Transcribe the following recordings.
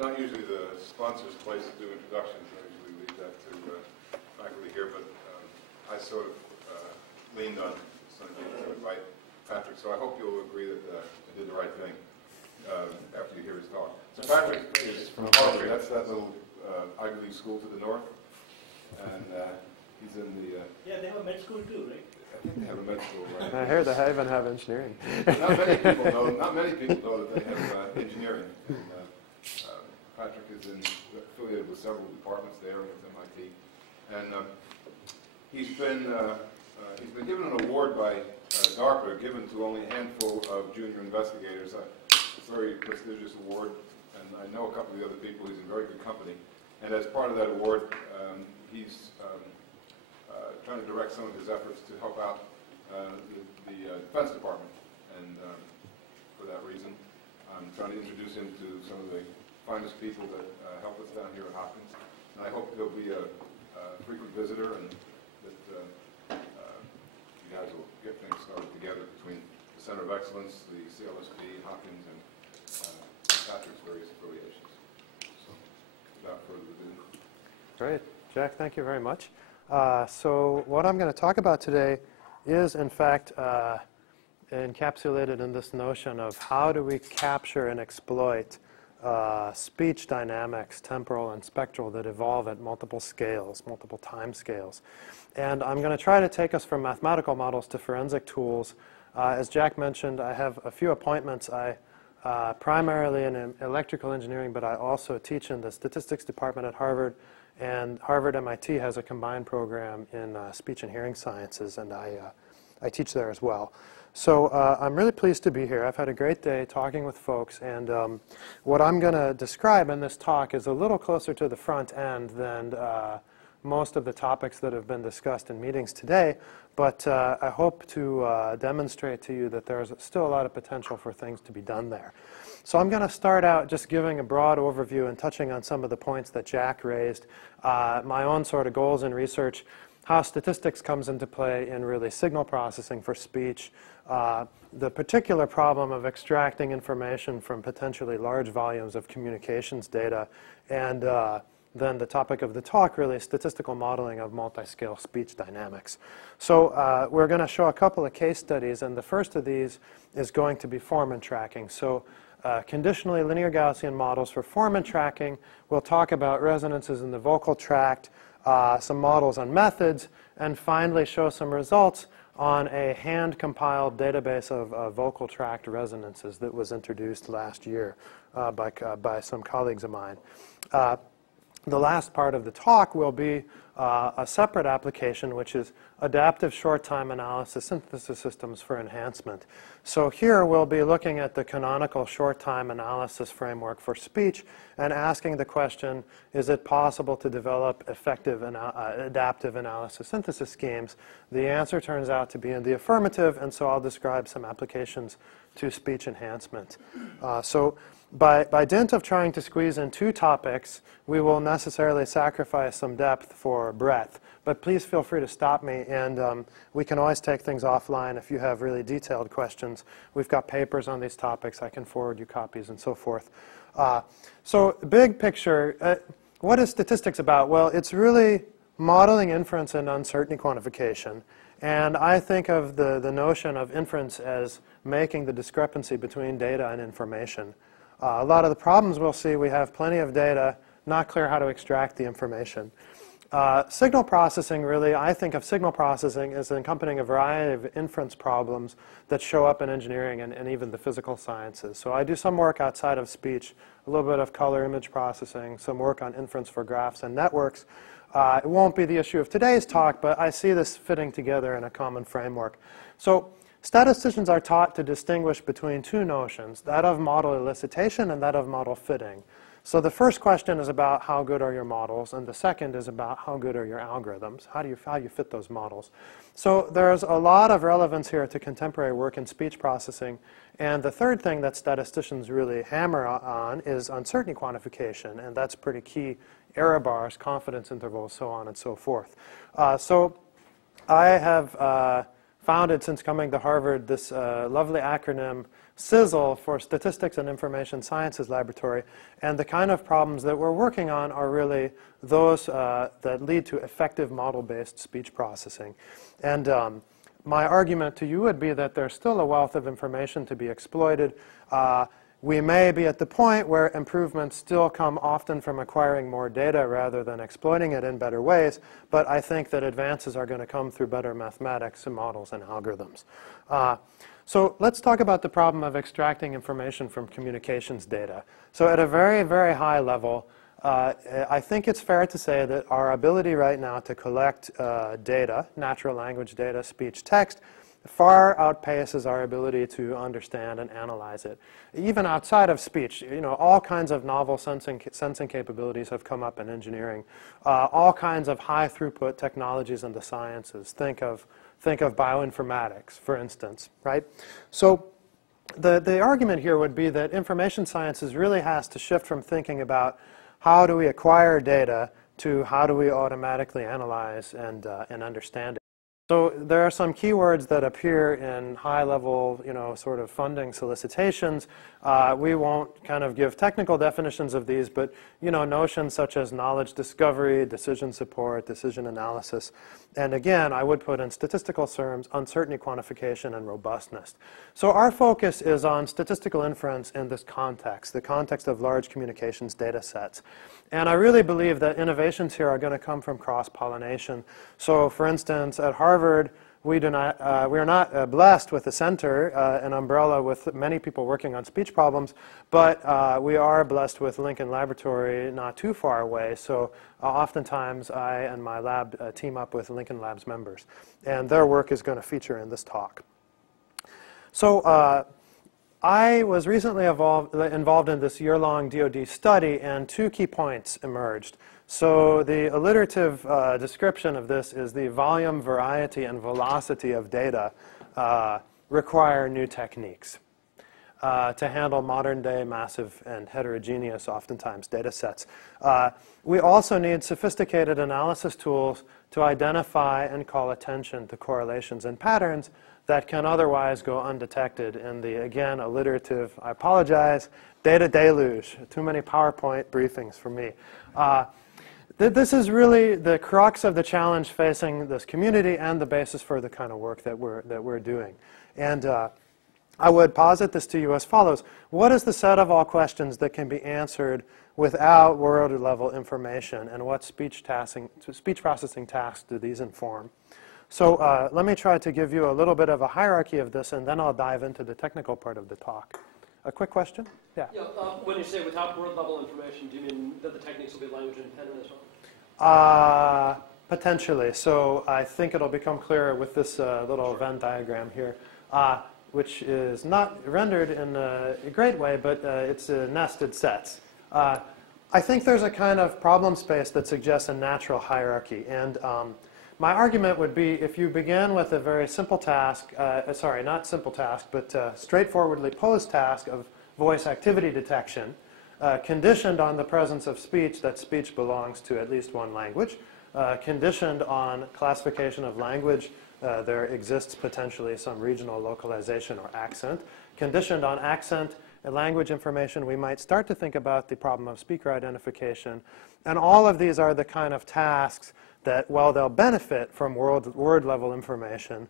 not usually the sponsor's place to do introductions. I usually leave that to faculty here, but I sort of leaned on somebody to invite Patrick, so I hope you'll agree that I did the right thing after you hear his talk. So Patrick is from Harvard. That's that little Ivy League school to the north, and he's in the... yeah, they have a med school too, right? I think they have a med school, right? I hear they even have engineering. Not many people know that they have engineering. And, Patrick is affiliated with several departments there with MIT, and he's been given an award by DARPA, given to only a handful of junior investigators. It's a very prestigious award, and I know a couple of the other people. He's in very good company, and as part of that award, he's trying to direct some of his efforts to help out the Defense Department, and for that reason, I'm trying to introduce him to some of the finest people that help us down here at Hopkins. And I hope he'll be a frequent visitor, and that you guys will get things started together between the Center of Excellence, the CLSP, Hopkins, and Patrick's various affiliations. So, without further ado. Great. Jack, thank you very much. So what I'm going to talk about today is, in fact, encapsulated in this notion of how do we capture and exploit speech dynamics, temporal and spectral, that evolve at multiple scales, multiple time scales. And I'm going to try to take us from mathematical models to forensic tools. As Jack mentioned, I have a few appointments. I primarily in electrical engineering, but I also teach in the statistics department at Harvard. And Harvard MIT has a combined program in speech and hearing sciences, and I teach there as well. So I'm really pleased to be here. I've had a great day talking with folks, and what I'm going to describe in this talk is a little closer to the front end than most of the topics that have been discussed in meetings today, but I hope to demonstrate to you that there's still a lot of potential for things to be done there. So I'm going to start out just giving a broad overview and touching on some of the points that Jack raised, my own sort of goals in research, how statistics comes into play in really signal processing for speech, the particular problem of extracting information from potentially large volumes of communications data, and then the topic of the talk, really, statistical modeling of multiscale speech dynamics. So we're going to show a couple of case studies, and the first of these is going to be formant tracking. So conditionally linear Gaussian models for formant tracking. We'll talk about resonances in the vocal tract, some models on methods, and finally show some results on a hand-compiled database of vocal tract resonances that was introduced last year by some colleagues of mine. The last part of the talk will be a separate application, which is adaptive short-time analysis synthesis systems for enhancement. So here we'll be looking at the canonical short-time analysis framework for speech and asking the question, is it possible to develop effective adaptive analysis synthesis schemes? The answer turns out to be in the affirmative, and so I'll describe some applications to speech enhancement. By dint of trying to squeeze in two topics, we will necessarily sacrifice some depth for breadth. But please feel free to stop me, and we can always take things offline if you have really detailed questions. We've got papers on these topics. I can forward you copies and so forth. So big picture, what is statistics about? Well, it's really modeling inference and uncertainty quantification. And I think of the notion of inference as making the discrepancy between data and information. A lot of the problems we'll see, we have plenty of data, not clear how to extract the information. Signal processing, really, I think of signal processing as encompassing a variety of inference problems that show up in engineering and even the physical sciences. So I do some work outside of speech, a little bit of color image processing, some work on inference for graphs and networks. It won't be the issue of today's talk, but I see this fitting together in a common framework. So statisticians are taught to distinguish between two notions, that of model elicitation and that of model fitting. So the first question is about how good are your models, and the second is about how good are your algorithms, how you fit those models. So there's a lot of relevance here to contemporary work in speech processing. And the third thing that statisticians really hammer on is uncertainty quantification, and that's pretty key. Error bars, confidence intervals, so on and so forth. So I have founded, since coming to Harvard, this lovely acronym, sizzle for statistics and information sciences laboratory. And the kind of problems that we're working on are really those that lead to effective model-based speech processing. And my argument to you would be that there's still a wealth of information to be exploited. We may be at the point where improvements still come often from acquiring more data rather than exploiting it in better ways, but I think that advances are going to come through better mathematics and models and algorithms. So let's talk about the problem of extracting information from communications data. So at a very, very high level, I think it's fair to say that our ability right now to collect data, natural language data, speech, text, far outpaces our ability to understand and analyze it. Even outside of speech, all kinds of novel sensing capabilities have come up in engineering. All kinds of high throughput technologies in the sciences. Think of bioinformatics, for instance, right? So the argument here would be that information sciences really has to shift from thinking about how do we acquire data to how do we automatically analyze and understand it. So there are some keywords that appear in high-level, sort of funding solicitations. We won't kind of give technical definitions of these, but, notions such as knowledge discovery, decision support, decision analysis. And again, I would put in statistical terms, uncertainty quantification and robustness. So our focus is on statistical inference in this context, the context of large communications data sets. And I really believe that innovations here are going to come from cross-pollination. So, for instance, at Harvard, we are not blessed with a center, an umbrella with many people working on speech problems, but we are blessed with Lincoln Laboratory not too far away. So oftentimes I and my lab team up with Lincoln Labs members, and their work is going to feature in this talk. So I was recently involved in this year-long DoD study, and two key points emerged. So the alliterative description of this is the volume, variety, and velocity of data require new techniques to handle modern-day massive and heterogeneous, oftentimes, data sets. We also need sophisticated analysis tools to identify and call attention to correlations and patterns that can otherwise go undetected in the, again, alliterative, I apologize, data deluge. Too many PowerPoint briefings for me. This is really the crux of the challenge facing this community and the basis for the kind of work that we're doing. And I would posit this to you as follows. What is the set of all questions that can be answered without world-level information, and what speech processing tasks do these inform? So let me try to give you a little bit of a hierarchy of this, and then I'll dive into the technical part of the talk. A quick question? Yeah. Yeah. When you say without word-level information, do you mean that the techniques will be language independent as well? Potentially. So I think it'll become clearer with this little Venn diagram here, which is not rendered in a great way, but it's nested sets. I think there's a kind of problem space that suggests a natural hierarchy. And my argument would be if you begin with a very simple task, sorry, not simple task, but straightforwardly posed task of voice activity detection, conditioned on the presence of speech, that speech belongs to at least one language, conditioned on classification of language, there exists potentially some regional localization or accent, conditioned on accent and language information, we might start to think about the problem of speaker identification. And all of these are the kind of tasks that, while they'll benefit from word-level information,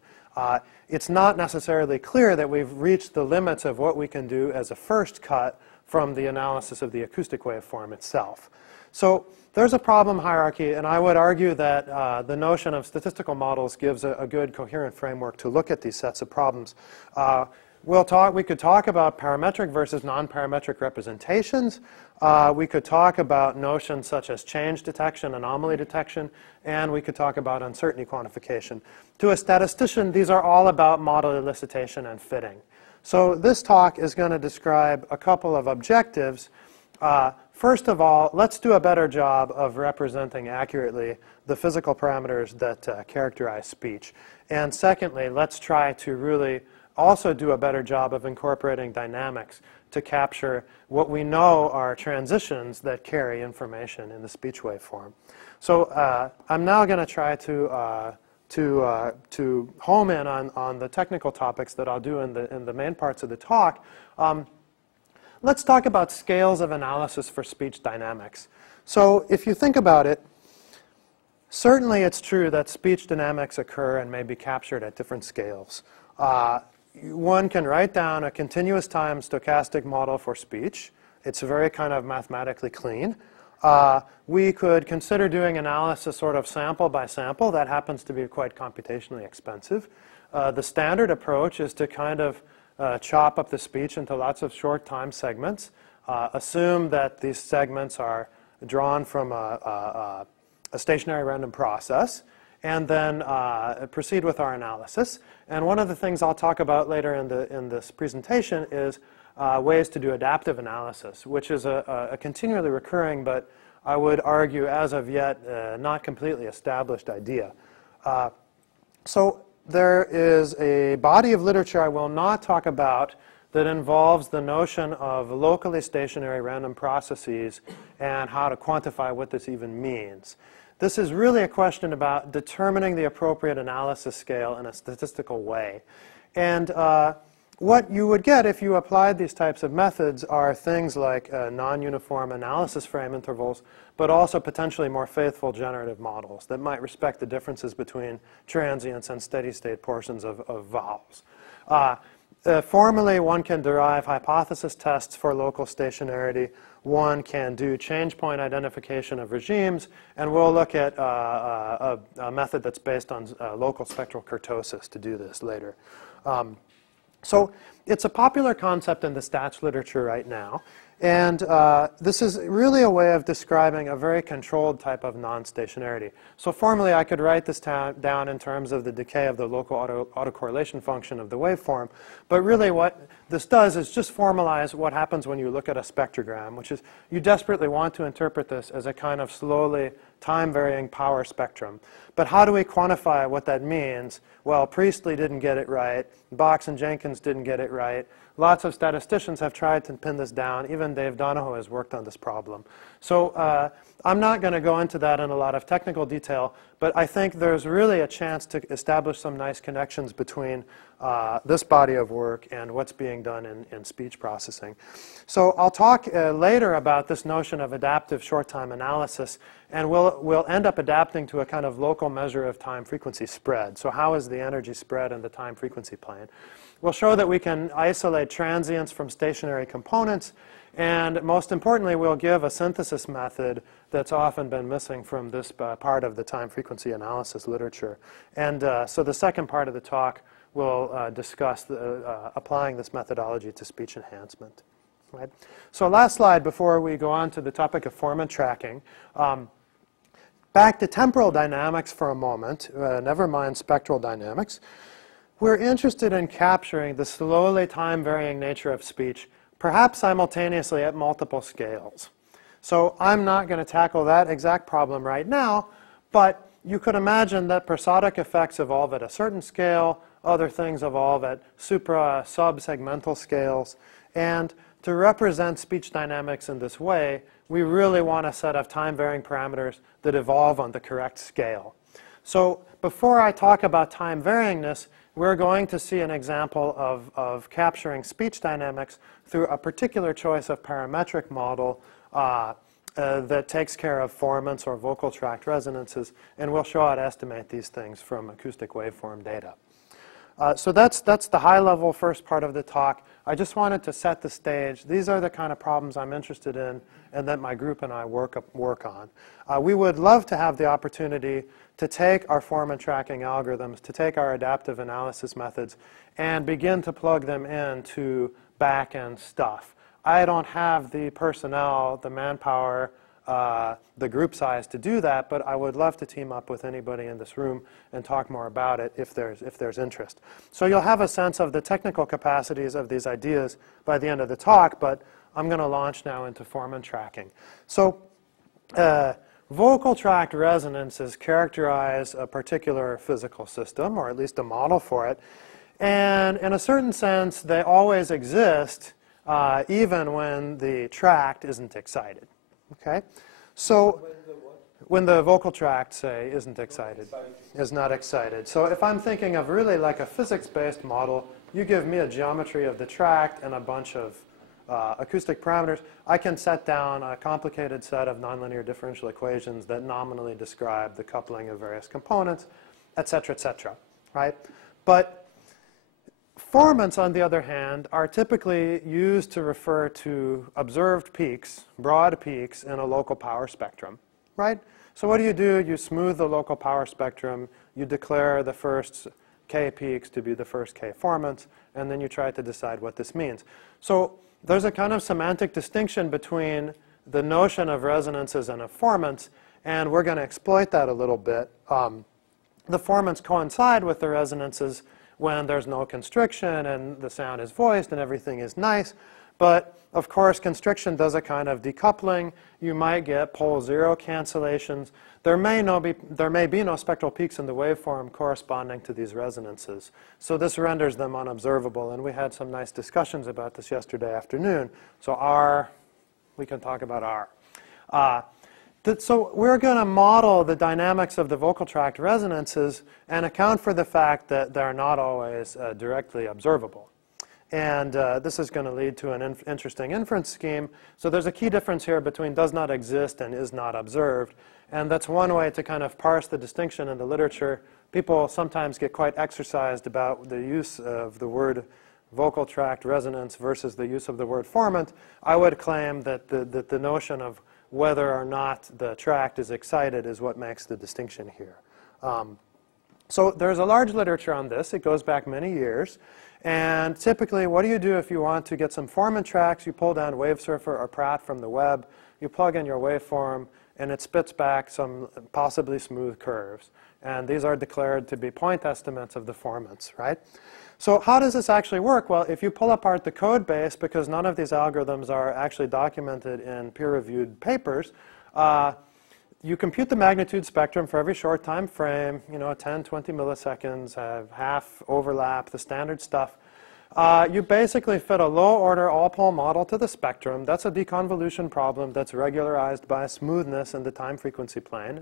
it's not necessarily clear that we've reached the limits of what we can do as a first cut from the analysis of the acoustic waveform itself. So there's a problem hierarchy, and I would argue that the notion of statistical models gives a good coherent framework to look at these sets of problems. We could talk about parametric versus non-parametric representations. We could talk about notions such as change detection, anomaly detection, and we could talk about uncertainty quantification. To a statistician, these are all about model elicitation and fitting. So this talk is going to describe a couple of objectives. First of all, let's do a better job of representing accurately the physical parameters that characterize speech. And secondly, let's try to really also do a better job of incorporating dynamics to capture what we know are transitions that carry information in the speech waveform. So I'm now going to try to to home in on the technical topics that I'll do in the main parts of the talk, let's talk about scales of analysis for speech dynamics. So if you think about it, certainly it's true that speech dynamics occur and may be captured at different scales. One can write down a continuous time stochastic model for speech. It's very kind of mathematically clean. We could consider doing analysis sort of sample by sample. That happens to be quite computationally expensive. The standard approach is to kind of chop up the speech into lots of short time segments, assume that these segments are drawn from a stationary random process, and then proceed with our analysis. And one of the things I'll talk about later in this presentation is ways to do adaptive analysis, which is a continually recurring, but I would argue as of yet not completely established idea. So there is a body of literature I will not talk about that involves the notion of locally stationary random processes and how to quantify what this even means. This is really a question about determining the appropriate analysis scale in a statistical way. And what you would get if you applied these types of methods are things like non-uniform analysis frame intervals, but also potentially more faithful generative models that might respect the differences between transients and steady-state portions of vowels. Formally, one can derive hypothesis tests for local stationarity. One can do change point identification of regimes, and we'll look at a method that's based on local spectral kurtosis to do this later. So it's a popular concept in the stats literature right now, and this is really a way of describing a very controlled type of non-stationarity. So formally, I could write this down in terms of the decay of the local autocorrelation function of the waveform, but really what this does is just formalize what happens when you look at a spectrogram, which is you desperately want to interpret this as a kind of slowly time-varying power spectrum. But how do we quantify what that means? Well, Priestley didn't get it right. Box and Jenkins didn't get it right. Lots of statisticians have tried to pin this down. Even Dave Donahoe has worked on this problem. So I'm not going to go into that in a lot of technical detail, but I think there's really a chance to establish some nice connections between this body of work and what's being done in speech processing. So I'll talk later about this notion of adaptive short-time analysis, and we'll end up adapting to a kind of local measure of time-frequency spread. So how is the energy spread in the time-frequency plane? We'll show that we can isolate transients from stationary components, and most importantly, we'll give a synthesis method that's often been missing from this part of the time-frequency analysis literature. And so the second part of the talk will discuss applying this methodology to speech enhancement. Right? So last slide before we go on to the topic of formant tracking. Back to temporal dynamics for a moment, never mind spectral dynamics. We're interested in capturing the slowly time-varying nature of speech, perhaps simultaneously at multiple scales. So I'm not going to tackle that exact problem right now, but you could imagine that prosodic effects evolve at a certain scale, other things evolve at supra-sub-segmental scales, and to represent speech dynamics in this way, we really want a set of time-varying parameters that evolve on the correct scale. So before I talk about time-varyingness, we're going to see an example of capturing speech dynamics through a particular choice of parametric model that takes care of formants or vocal tract resonances, and we'll show how to estimate these things from acoustic waveform data. So that's the high-level first part of the talk. I just wanted to set the stage. These are the kind of problems I'm interested in and that my group and I work on. We would love to have the opportunity to take our formant tracking algorithms, to take our adaptive analysis methods, and begin to plug them into back-end stuff. I don't have the personnel, the manpower, the group size to do that, but I would love to team up with anybody in this room and talk more about it if there's interest. So you'll have a sense of the technical capacities of these ideas by the end of the talk, but I'm going to launch now into formant tracking. So vocal tract resonances characterize a particular physical system, or at least a model for it. And in a certain sense, they always exist even when the tract isn't excited. Okay? So when the vocal tract, say, isn't excited, is not excited. So if I'm thinking of really like a physics-based model, you give me a geometry of the tract and a bunch of acoustic parameters, I can set down a complicated set of nonlinear differential equations that nominally describe the coupling of various components, et cetera, right? But formants, on the other hand, are typically used to refer to observed peaks, broad peaks in a local power spectrum, right? So what do? You smooth the local power spectrum, you declare the first k peaks to be the first k formants, and then you try to decide what this means. So there's a kind of semantic distinction between the notion of resonances and of formants, and we're going to exploit that a little bit. The formants coincide with the resonances when there's no constriction and the sound is voiced and everything is nice. But of course, constriction does a kind of decoupling. You might get pole zero cancellations. There may be no spectral peaks in the waveform corresponding to these resonances. So this renders them unobservable. And we had some nice discussions about this yesterday afternoon. So R, we can talk about R. So we're going to model the dynamics of the vocal tract resonances and account for the fact that they're not always directly observable. And this is going to lead to an interesting inference scheme. So there's a key difference here between does not exist and is not observed. And that's one way to kind of parse the distinction in the literature. People sometimes get quite exercised about the use of the word vocal tract resonance versus the use of the word formant. I would claim that the notion of whether or not the tract is excited is what makes the distinction here. So there's a large literature on this. It goes back many years. And typically, what do you do if you want to get some formant tracks? You pull down WaveSurfer or Pratt from the web. You plug in your waveform, and it spits back some possibly smooth curves. And these are declared to be point estimates of the formants, right? So how does this actually work? Well, if you pull apart the code base, because none of these algorithms are actually documented in peer-reviewed papers, you compute the magnitude spectrum for every short time frame, 10, 20 milliseconds, have half overlap, the standard stuff. You basically fit a low-order all-pole model to the spectrum. That's a deconvolution problem that's regularized by smoothness in the time-frequency plane.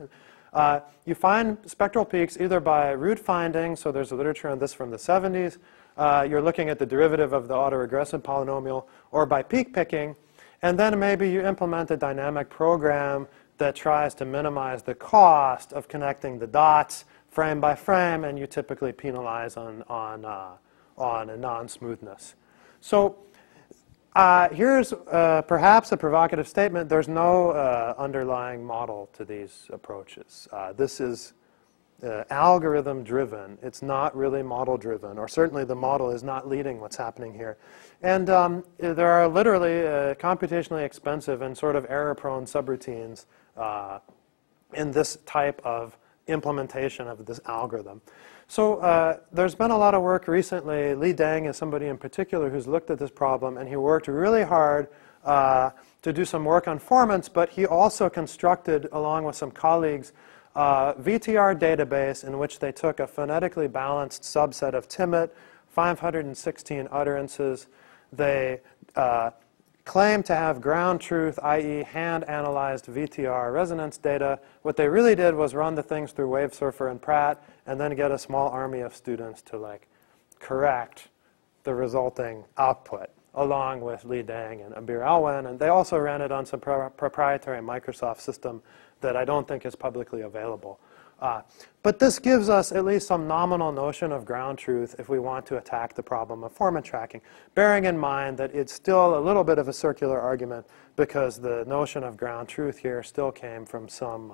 You find spectral peaks either by root finding, so there's literature on this from the 70s. You're looking at the derivative of the autoregressive polynomial, or by peak picking. And then maybe you implement a dynamic program that tries to minimize the cost of connecting the dots frame by frame, and you typically penalize on a non-smoothness. So here's perhaps a provocative statement. There's no underlying model to these approaches. This is algorithm-driven. It's not really model-driven, or certainly the model is not leading what's happening here. And there are literally computationally expensive and sort of error-prone subroutines in this type of implementation of this algorithm. So there's been a lot of work recently. Deng is somebody in particular who's looked at this problem, and he worked really hard to do some work on formants, but he also constructed, along with some colleagues, a VTR database in which they took a phonetically balanced subset of timid, 516 utterances. They claim to have ground truth, i.e. hand-analyzed VTR resonance data. What they really did was run the things through WaveSurfer and Pratt, and then get a small army of students to correct the resulting output, along with Deng and Abir Alwen. And they also ran it on some proprietary Microsoft system that I don't think is publicly available. But this gives us at least some nominal notion of ground truth if we want to attack the problem of formant tracking, bearing in mind that it's still a little bit of a circular argument because the notion of ground truth here still came from some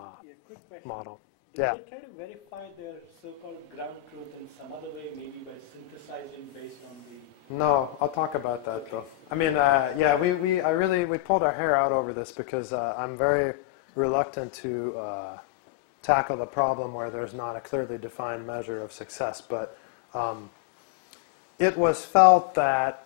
model. Did they try to verify their so-called ground truth in some other way, maybe by synthesizing based on the... No, I'll talk about that, though. I mean, yeah, we pulled our hair out over this because I'm very reluctant to tackle the problem where there's not a clearly defined measure of success. But it was felt that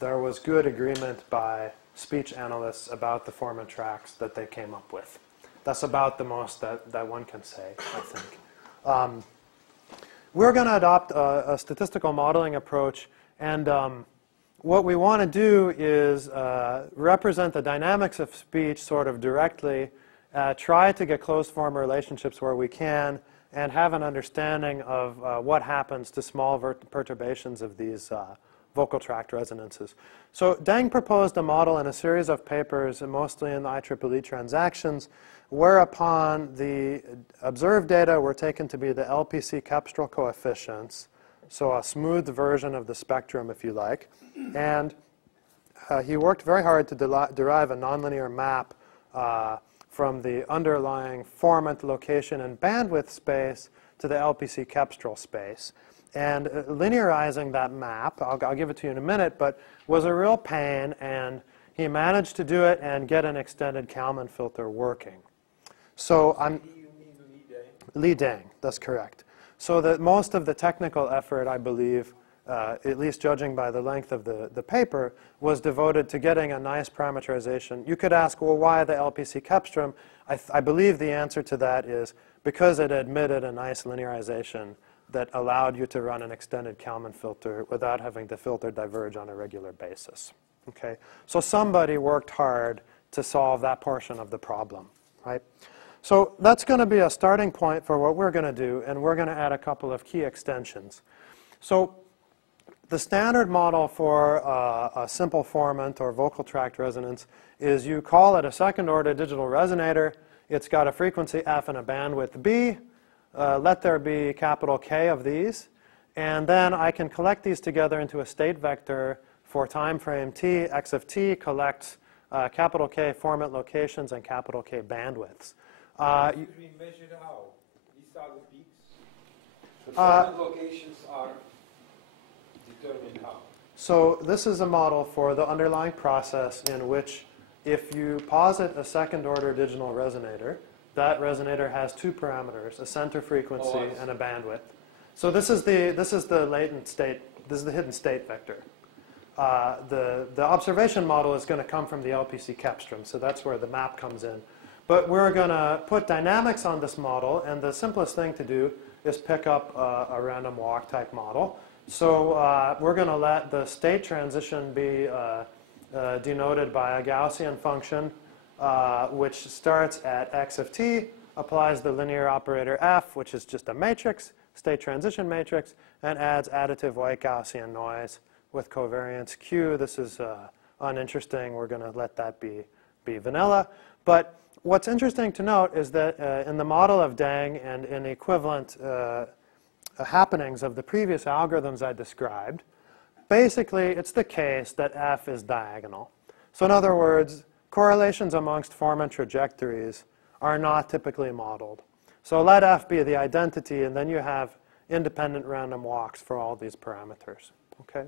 there was good agreement by speech analysts about the formant tracks that they came up with. That's about the most that one can say, I think. We're going to adopt a statistical modeling approach, and what we want to do is represent the dynamics of speech sort of directly try to get closed form relationships where we can, and have an understanding of what happens to small perturbations of these vocal tract resonances. So Deng proposed a model in a series of papers, mostly in the IEEE transactions, whereupon the observed data were taken to be the LPC Kepstrel coefficients, so a smooth version of the spectrum, if you like. And he worked very hard to derive a nonlinear map from the underlying formant location and bandwidth space to the LPC Kepstrel space. And linearizing that map, I'll give it to you in a minute, but was a real pain, and he managed to do it and get an extended Kalman filter working. So Lee Deng, that's correct. So that most of the technical effort, I believe, at least judging by the length of the paper, was devoted to getting a nice parameterization. You could ask, well, why the LPC Kepstrom? I believe the answer to that is because it admitted a nice linearization that allowed you to run an extended Kalman filter without having the filter diverge on a regular basis. Okay? So somebody worked hard to solve that portion of the problem, right? So that's going to be a starting point for what we're going to do, and we're going to add a couple of key extensions. So the standard model for a simple formant or vocal tract resonance is you call it a second-order digital resonator. It's got a frequency f and a bandwidth b. Let there be capital K of these. And then I can collect these together into a state vector for time frame t. X of t collects capital K formant locations and capital K bandwidths. We measured how? These are the peaks? The formant locations are determined how? So this is a model for the underlying process in which if you posit a second-order digital resonator, that resonator has two parameters, a center frequency and a bandwidth. So this is the latent state, this is the hidden state vector. The observation model is going to come from the LPC Kepstrom, so that's where the map comes in. But we're going to put dynamics on this model, and the simplest thing to do is pick up a random walk type model. So we're going to let the state transition be denoted by a Gaussian function, which starts at x of t, applies the linear operator f, which is just a matrix, state transition matrix, and adds additive white Gaussian noise with covariance q. This is uninteresting. We're going to let that be vanilla. But what's interesting to note is that in the model of Deng and in equivalent happenings of the previous algorithms I described, basically it's the case that f is diagonal. So in other words, correlations amongst formant trajectories are not typically modeled. So let f be the identity, and then you have independent random walks for all these parameters. Okay?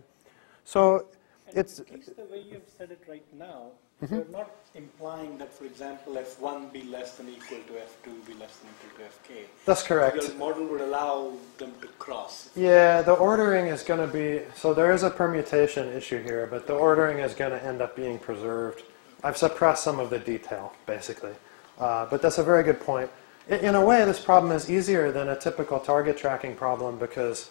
So it's... At least the way you've said it right now, you're not implying that, for example, f1 be less than equal to f2 be less than equal to fk. That's correct. Your model would allow them to cross. Yeah, the ordering is going to be... So there is a permutation issue here, but the ordering is going to end up being preserved. I've suppressed some of the detail, basically. But that's a very good point. In a way, this problem is easier than a typical target tracking problem because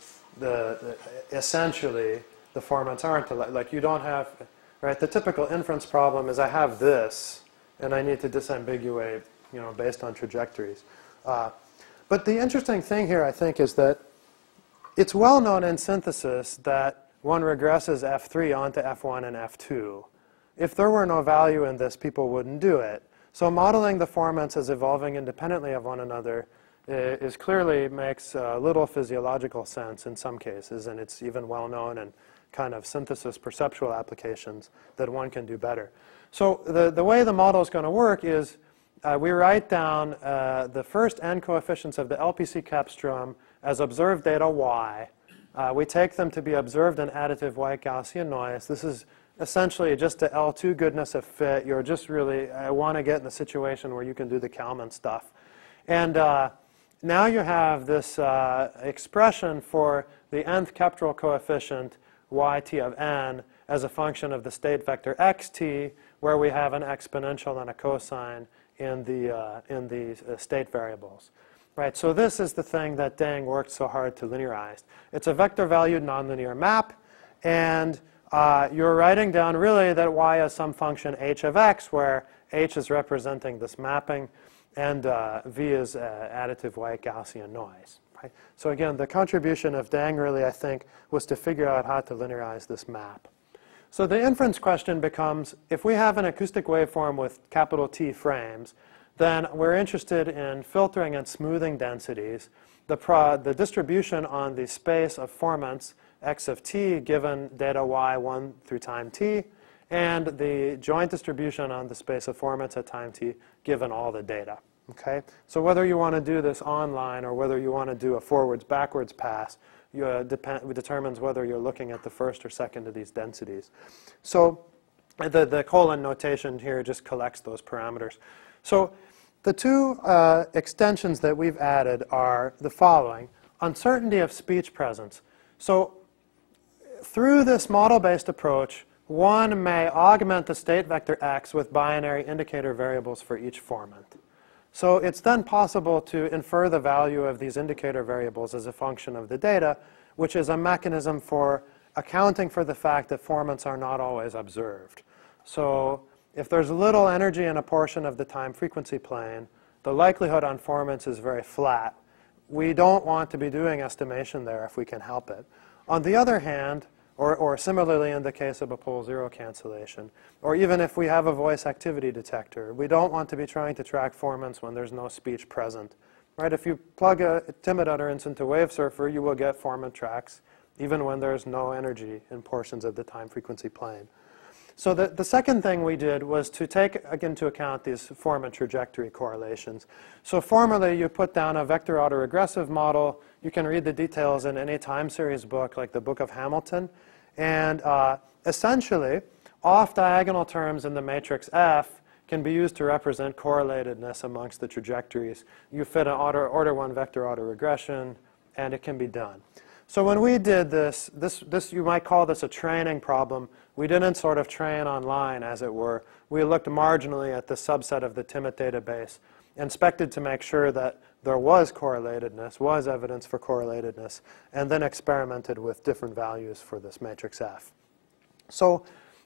essentially the formants aren't like you don't have... Right, the typical inference problem is I have this, and I need to disambiguate, based on trajectories. But the interesting thing here, I think, is that it's well known in synthesis that one regresses F3 onto F1 and F2. If there were no value in this, people wouldn't do it. So modeling the formants as evolving independently of one another is clearly makes little physiological sense in some cases, and it's even well known in kind of synthesis perceptual applications that one can do better. So the way the model is going to work is we write down the first n coefficients of the LPC Kepstrom as observed data y. We take them to be observed in additive white Gaussian noise. This is essentially just the L2 goodness of fit. You're just really, I want to get in the situation where you can do the Kalman stuff. And now you have this expression for the nth Kepstrel coefficient yt of n as a function of the state vector xt, where we have an exponential and a cosine in the state variables. Right, so this is the thing that Deng worked so hard to linearize. It's a vector-valued nonlinear map, and you're writing down really that y is some function h of x, where h is representing this mapping. and V is additive white Gaussian noise. Right? So again, the contribution of Deng really, I think, was to figure out how to linearize this map. So the inference question becomes, if we have an acoustic waveform with capital T frames, then we're interested in filtering and smoothing densities, the distribution on the space of formants x of t given data y1 through time t, and the joint distribution on the space of formants at time t given all the data. Okay? So whether you want to do this online or whether you want to do a forwards-backwards pass determines whether you're looking at the first or second of these densities. So the colon notation here just collects those parameters. So the two extensions that we've added are the following. Uncertainty of speech presence. So through this model-based approach, one may augment the state vector x with binary indicator variables for each formant. So it's then possible to infer the value of these indicator variables as a function of the data, which is a mechanism for accounting for the fact that formants are not always observed. So if there's little energy in a portion of the time frequency plane, the likelihood on formants is very flat. We don't want to be doing estimation there if we can help it. On the other hand, or similarly in the case of a pole zero cancellation, or even if we have a voice activity detector, we don't want to be trying to track formants when there's no speech present. Right? If you plug a timid utterance into WaveSurfer, you will get formant tracks even when there's no energy in portions of the time frequency plane. So the second thing we did was to take into account these formant trajectory correlations. So formally, you put down a vector autoregressive model. You can read the details in any time series book, like the Book of Hamilton. And essentially, off-diagonal terms in the matrix F can be used to represent correlatedness amongst the trajectories. You fit an order 1 vector autoregression, and it can be done. So when we did this, you might call this a training problem. We didn't sort of train online, as it were. We looked marginally at the subset of the Timid database, inspected to make sure that there was correlatedness, was evidence for correlatedness, and then experimented with different values for this matrix F. So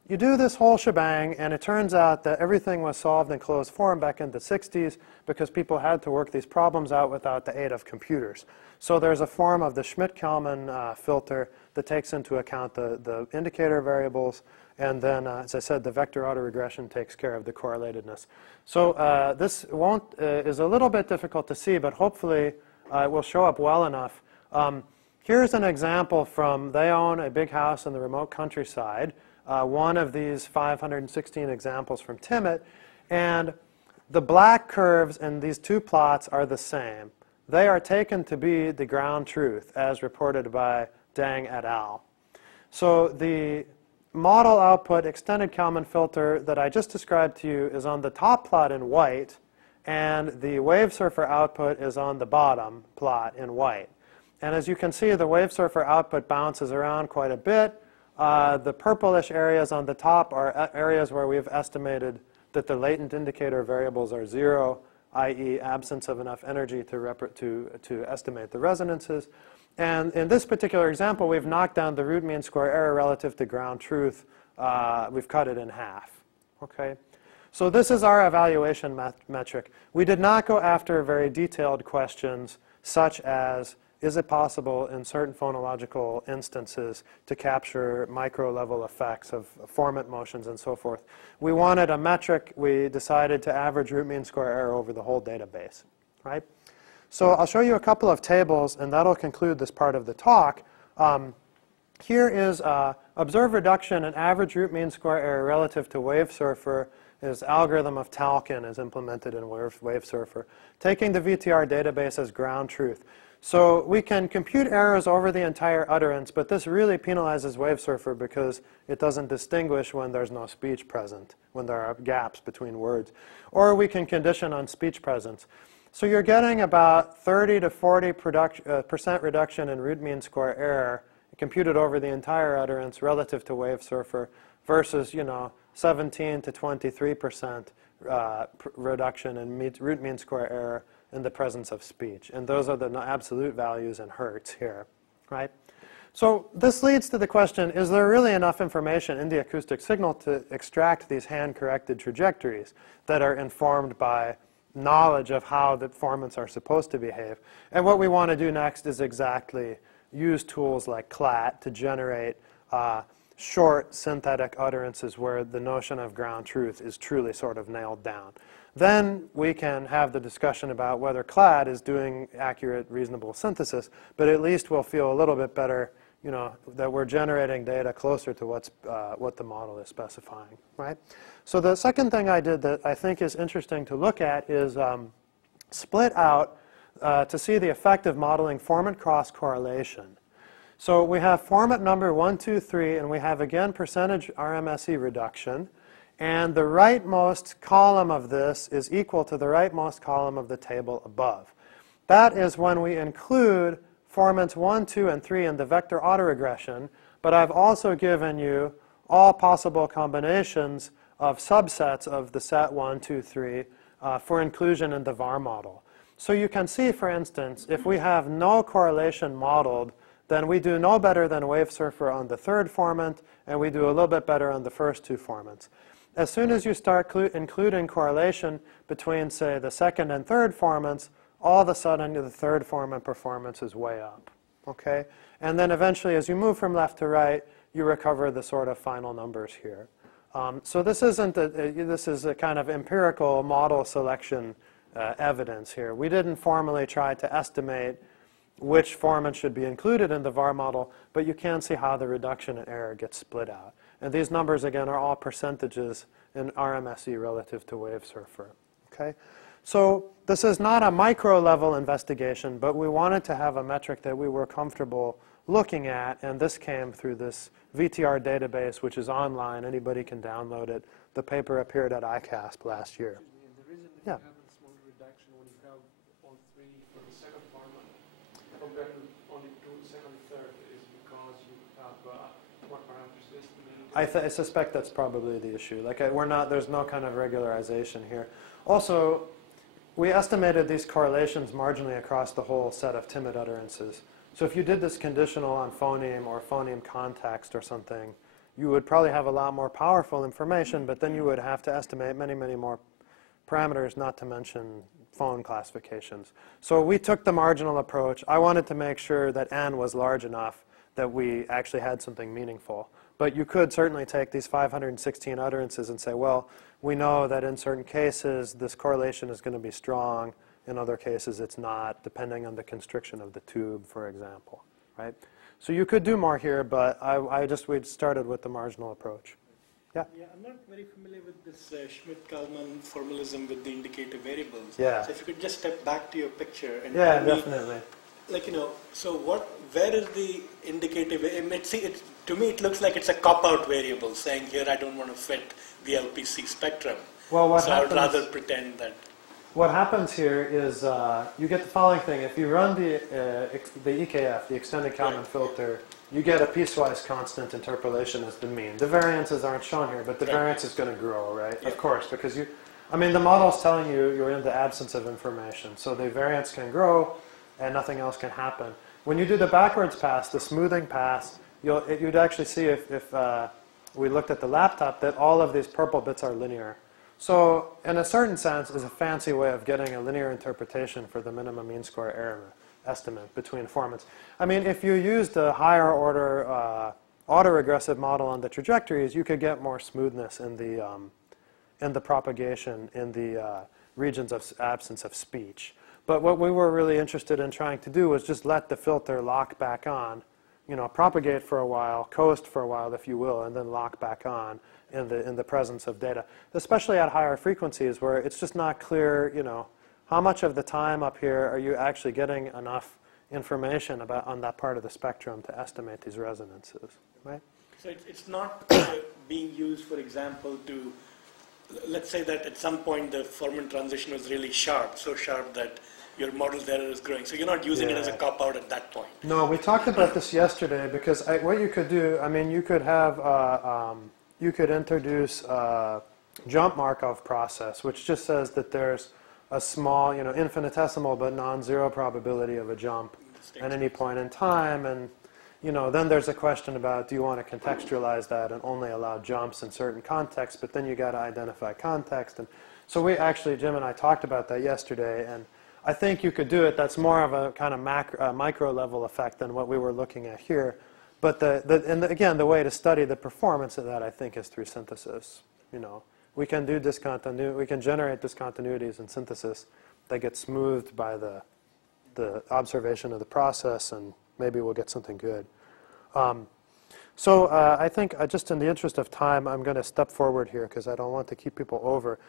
you do this whole shebang, and it turns out that everything was solved in closed form back in the 60s because people had to work these problems out without the aid of computers. So there's a form of the Schmidt-Kelman filter that takes into account the indicator variables, and then, as I said, the vector autoregression takes care of the correlatedness. So this is a little bit difficult to see, but hopefully it will show up well enough. Here's an example from, they own a big house in the remote countryside. One of these 516 examples from Timmit, and the black curves in these two plots are the same. They are taken to be the ground truth as reported by Deng et al. So the model output extended Kalman filter that I just described to you is on the top plot in white, and the WaveSurfer output is on the bottom plot in white. And as you can see, the WaveSurfer output bounces around quite a bit. The purplish areas on the top are areas where we've estimated that the latent indicator variables are 0, i.e. absence of enough energy to estimate the resonances. And in this particular example, we've knocked down the root mean square error relative to ground truth. We've cut it in half. Okay? So this is our evaluation metric. We did not go after very detailed questions such as, is it possible in certain phonological instances to capture micro-level effects of formant motions and so forth? We wanted a metric. We decided to average root mean square error over the whole database. Right? So I'll show you a couple of tables, and that'll conclude this part of the talk. Here is observed reduction in average root mean square error relative to WaveSurfer. This algorithm of Talkin is implemented in WaveSurfer, taking the VTR database as ground truth. So we can compute errors over the entire utterance, but this really penalizes WaveSurfer because it doesn't distinguish when there's no speech present, when there are gaps between words. Or we can condition on speech presence. So you're getting about 30 to 40% reduction in root mean square error computed over the entire utterance relative to WaveSurfer versus, 17 to 23% reduction in root mean square error in the presence of speech. And those are the absolute values in hertz here, right? So this leads to the question, is there really enough information in the acoustic signal to extract these hand-corrected trajectories that are informed by knowledge of how the formants are supposed to behave. And what we want to do next is exactly use tools like CLAT to generate short synthetic utterances where the notion of ground truth is truly sort of nailed down. Then we can have the discussion about whether CLAT is doing accurate, reasonable synthesis, but at least we'll feel a little bit better, you know, that we're generating data closer to what the model is specifying, right? So the second thing I did that I think is interesting to look at is split out to see the effect of modeling formant cross correlation. So we have formant number 1, 2, 3, and we have, again, percentage RMSE reduction. And the rightmost column of this is equal to the rightmost column of the table above. That is when we include formants 1, 2, and 3 in the vector autoregression. But I've also given you all possible combinations of subsets of the set 1, 2, 3 for inclusion in the VAR model. So you can see, for instance, if we have no correlation modeled, then we do no better than WaveSurfer on the third formant, and we do a little bit better on the first two formants. As soon as you start including correlation between, say, the second and third formants, all of a sudden the third formant performance is way up, okay? And then eventually, as you move from left to right, you recover the sort of final numbers here. So this isn't this is a kind of empirical model selection evidence here. We didn't formally try to estimate which formant should be included in the VAR model, but you can see how the reduction in error gets split out. And these numbers, again, are all percentages in RMSE relative to WaveSurfer, okay? So this is not a micro-level investigation, but we wanted to have a metric that we were comfortable looking at, and this came through this VTR database, which is online. Anybody can download it. The paper appeared at ICASP last year. And the reason that you have a small reduction when you have all three for the second formant compared to only two, second, third is because you have more parameters estimated. I suspect that's probably the issue. Like there's no kind of regularization here. Also, we estimated these correlations marginally across the whole set of timid utterances. So if you did this conditional on phoneme or phoneme context or something, you would probably have a lot more powerful information, but then you would have to estimate many, many more parameters, not to mention phone classifications. So we took the marginal approach. I wanted to make sure that n was large enough that we actually had something meaningful. But you could certainly take these 516 utterances and say, well, we know that in certain cases this correlation is going to be strong. In other cases, it's not, depending on the constriction of the tube, for example, right? So you could do more here, but we started with the marginal approach. Yeah? Yeah, I'm not very familiar with this Schmidt-Kalman formalism with the indicator variables. Yeah. So if you could just step back to your picture and Yeah, tell me, definitely. like, you know, so where is the indicator? To me, it looks like it's a cop-out variable saying here I don't want to fit the LPC spectrum. Well, so I would rather pretend that. What happens here is you get the following thing. If you run the EKF, the extended Kalman filter, you get a piecewise constant interpolation as the mean. The variances aren't shown here, but the variance is going to grow, right? Yeah. Of course, because the model's telling you you're in the absence of information. So the variance can grow and nothing else can happen. When you do the backwards pass, the smoothing pass, you'd actually see if we looked at the laptop that all of these purple bits are linear. So in a certain sense, is a fancy way of getting a linear interpretation for the minimum mean square error estimate between formants. I mean, if you used a higher order autoregressive model on the trajectories, you could get more smoothness in the propagation in the regions of absence of speech. But what we were really interested in trying to do was just let the filter lock back on, propagate for a while, coast for a while, if you will, and then lock back on in the presence of data, especially at higher frequencies where it's just not clear, how much of the time up here are you actually getting enough information on that part of the spectrum to estimate these resonances, right? So it's not being used, for example, to, let's say that at some point the formant transition was really sharp, so sharp that your model's error is growing. So you're not using it as a cop-out at that point. No, we talked about this yesterday because what you could do, you could have, you could introduce a jump Markov process, which just says that there's a small, infinitesimal but non-zero probability of a jump at any point in time. And, then there's a question about, do you want to contextualize that and only allow jumps in certain contexts? But then you got to identify context. And So we actually, Jim and I talked about that yesterday, and I think you could do it. That's more of a kind of micro level effect than what we were looking at here. But again, the way to study the performance of that, I think, is through synthesis. You know, we can do discontinuity, we can generate discontinuities in synthesis that get smoothed by the observation of the process, and maybe we'll get something good. So I think just in the interest of time, I'm going to step forward here because I don't want to keep people over.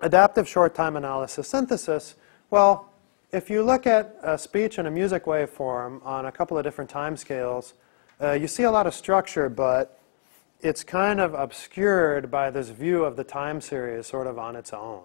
Adaptive short-time analysis synthesis, well, if you look at a speech and a music waveform on a couple of different time scales, you see a lot of structure, but it's kind of obscured by this view of the time series sort of on its own.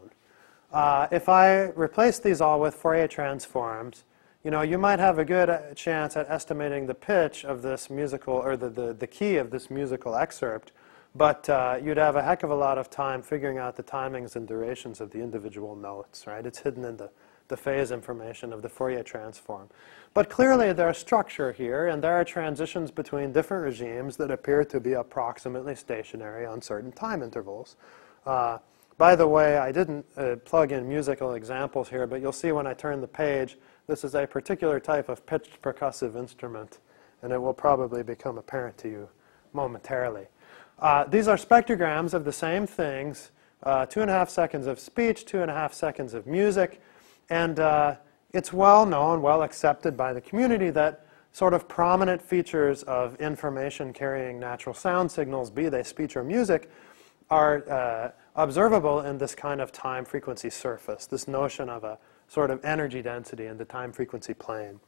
If I replace these all with Fourier transforms, you know, you might have a good chance at estimating the pitch of this musical, or the key of this musical excerpt, but you'd have a heck of a lot of time figuring out the timings and durations of the individual notes, right? It's hidden in the phase information of the Fourier transform. But clearly there's structure here, and there are transitions between different regimes that appear to be approximately stationary on certain time intervals. By the way, I didn't plug in musical examples here, but you'll see when I turn the page, this is a particular type of pitched percussive instrument, and it will probably become apparent to you momentarily. These are spectrograms of the same things, 2.5 seconds of speech, 2.5 seconds of music, and it's well known, well accepted by the community that sort of prominent features of information carrying natural sound signals, be they speech or music, are observable in this kind of time frequency surface, this notion of a sort of energy density in the time frequency plane.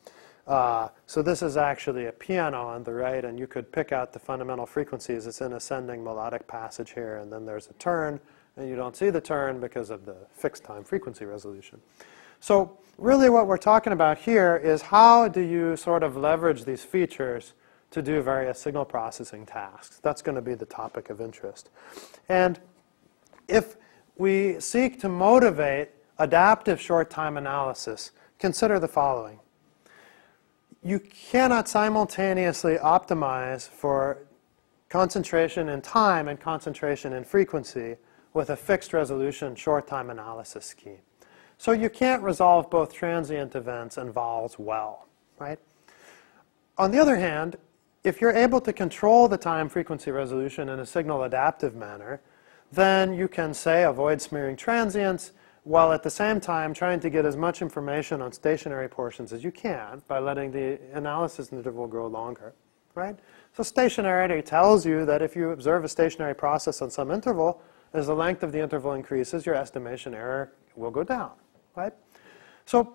So this is actually a piano on the right, and you could pick out the fundamental frequencies. It's an ascending melodic passage here, and then there's a turn, and you don't see the turn because of the fixed time frequency resolution. So really what we're talking about here is how do you sort of leverage these features to do various signal processing tasks. That's going to be the topic of interest. And if we seek to motivate adaptive short-time analysis, consider the following. You cannot simultaneously optimize for concentration in time and concentration in frequency with a fixed resolution short-time analysis scheme. So you can't resolve both transient events and vols well, right? On the other hand, if you're able to control the time frequency resolution in a signal adaptive manner, then you can, say, avoid smearing transients while at the same time trying to get as much information on stationary portions as you can by letting the analysis interval grow longer, right? So stationarity tells you that if you observe a stationary process on some interval, as the length of the interval increases, your estimation error will go down, right? So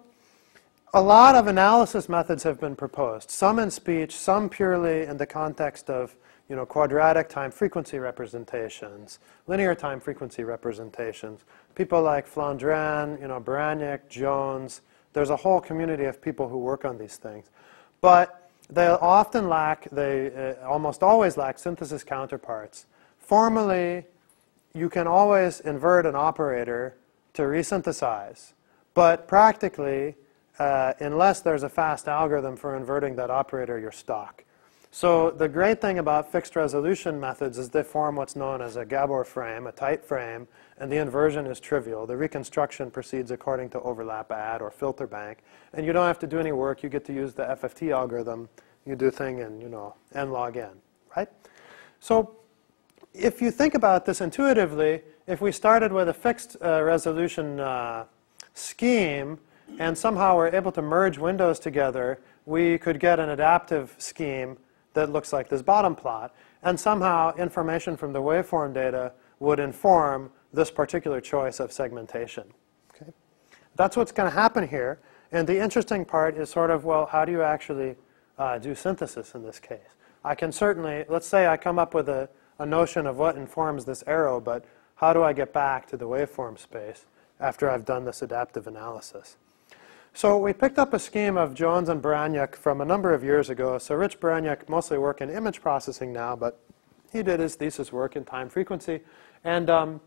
a lot of analysis methods have been proposed, some in speech, some purely in the context of quadratic time frequency representations, linear time frequency representations. People like Flandrin, Baraniuk, Jones. There's a whole community of people who work on these things. But they often lack, they almost always lack synthesis counterparts. Formally, you can always invert an operator to resynthesize. But practically, unless there's a fast algorithm for inverting that operator, you're stuck. So the great thing about fixed resolution methods is they form what's known as a Gabor frame, a tight frame, and the inversion is trivial. The reconstruction proceeds according to overlap add or filter bank, and you don't have to do any work. You get to use the FFT algorithm. You do thing in, n log n, right? So if you think about this intuitively, if we started with a fixed resolution scheme and somehow we're able to merge windows together, we could get an adaptive scheme that looks like this bottom plot, and somehow information from the waveform data would inform this particular choice of segmentation. Okay? That's what's going to happen here, and the interesting part is sort of, well, how do you actually do synthesis in this case? I can certainly, let's say I come up with a notion of what informs this arrow, but how do I get back to the waveform space after I've done this adaptive analysis? So we picked up a scheme of Jones and Baraniuk from a number of years ago. So Rich Baraniuk mostly works in image processing now, but he did his thesis work in time frequency. And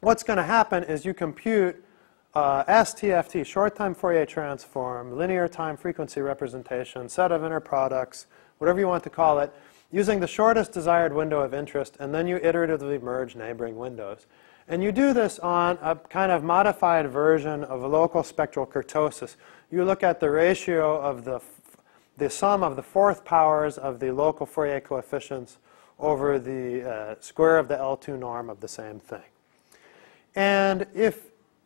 what's going to happen is you compute STFT, short time Fourier transform, linear time frequency representation, set of inner products, whatever you want to call it, using the shortest desired window of interest, and then you iteratively merge neighboring windows. And you do this on a kind of modified version of a local spectral kurtosis. You look at the ratio of the sum of the fourth powers of the local Fourier coefficients over the square of the L2 norm of the same thing. And if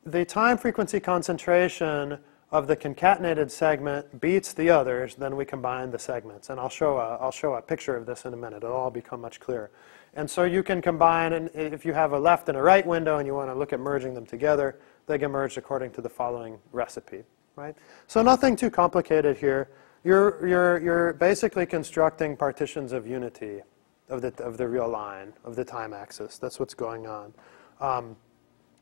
the time frequency concentration of the concatenated segment beats the others, then we combine the segments. And I'll show a picture of this in a minute. It'll all become much clearer. And so you can combine, and if you have a left and a right window and you want to look at merging them together, they get merged according to the following recipe, right? So nothing too complicated here. You're basically constructing partitions of unity of the real line, of the time axis. That's what's going on.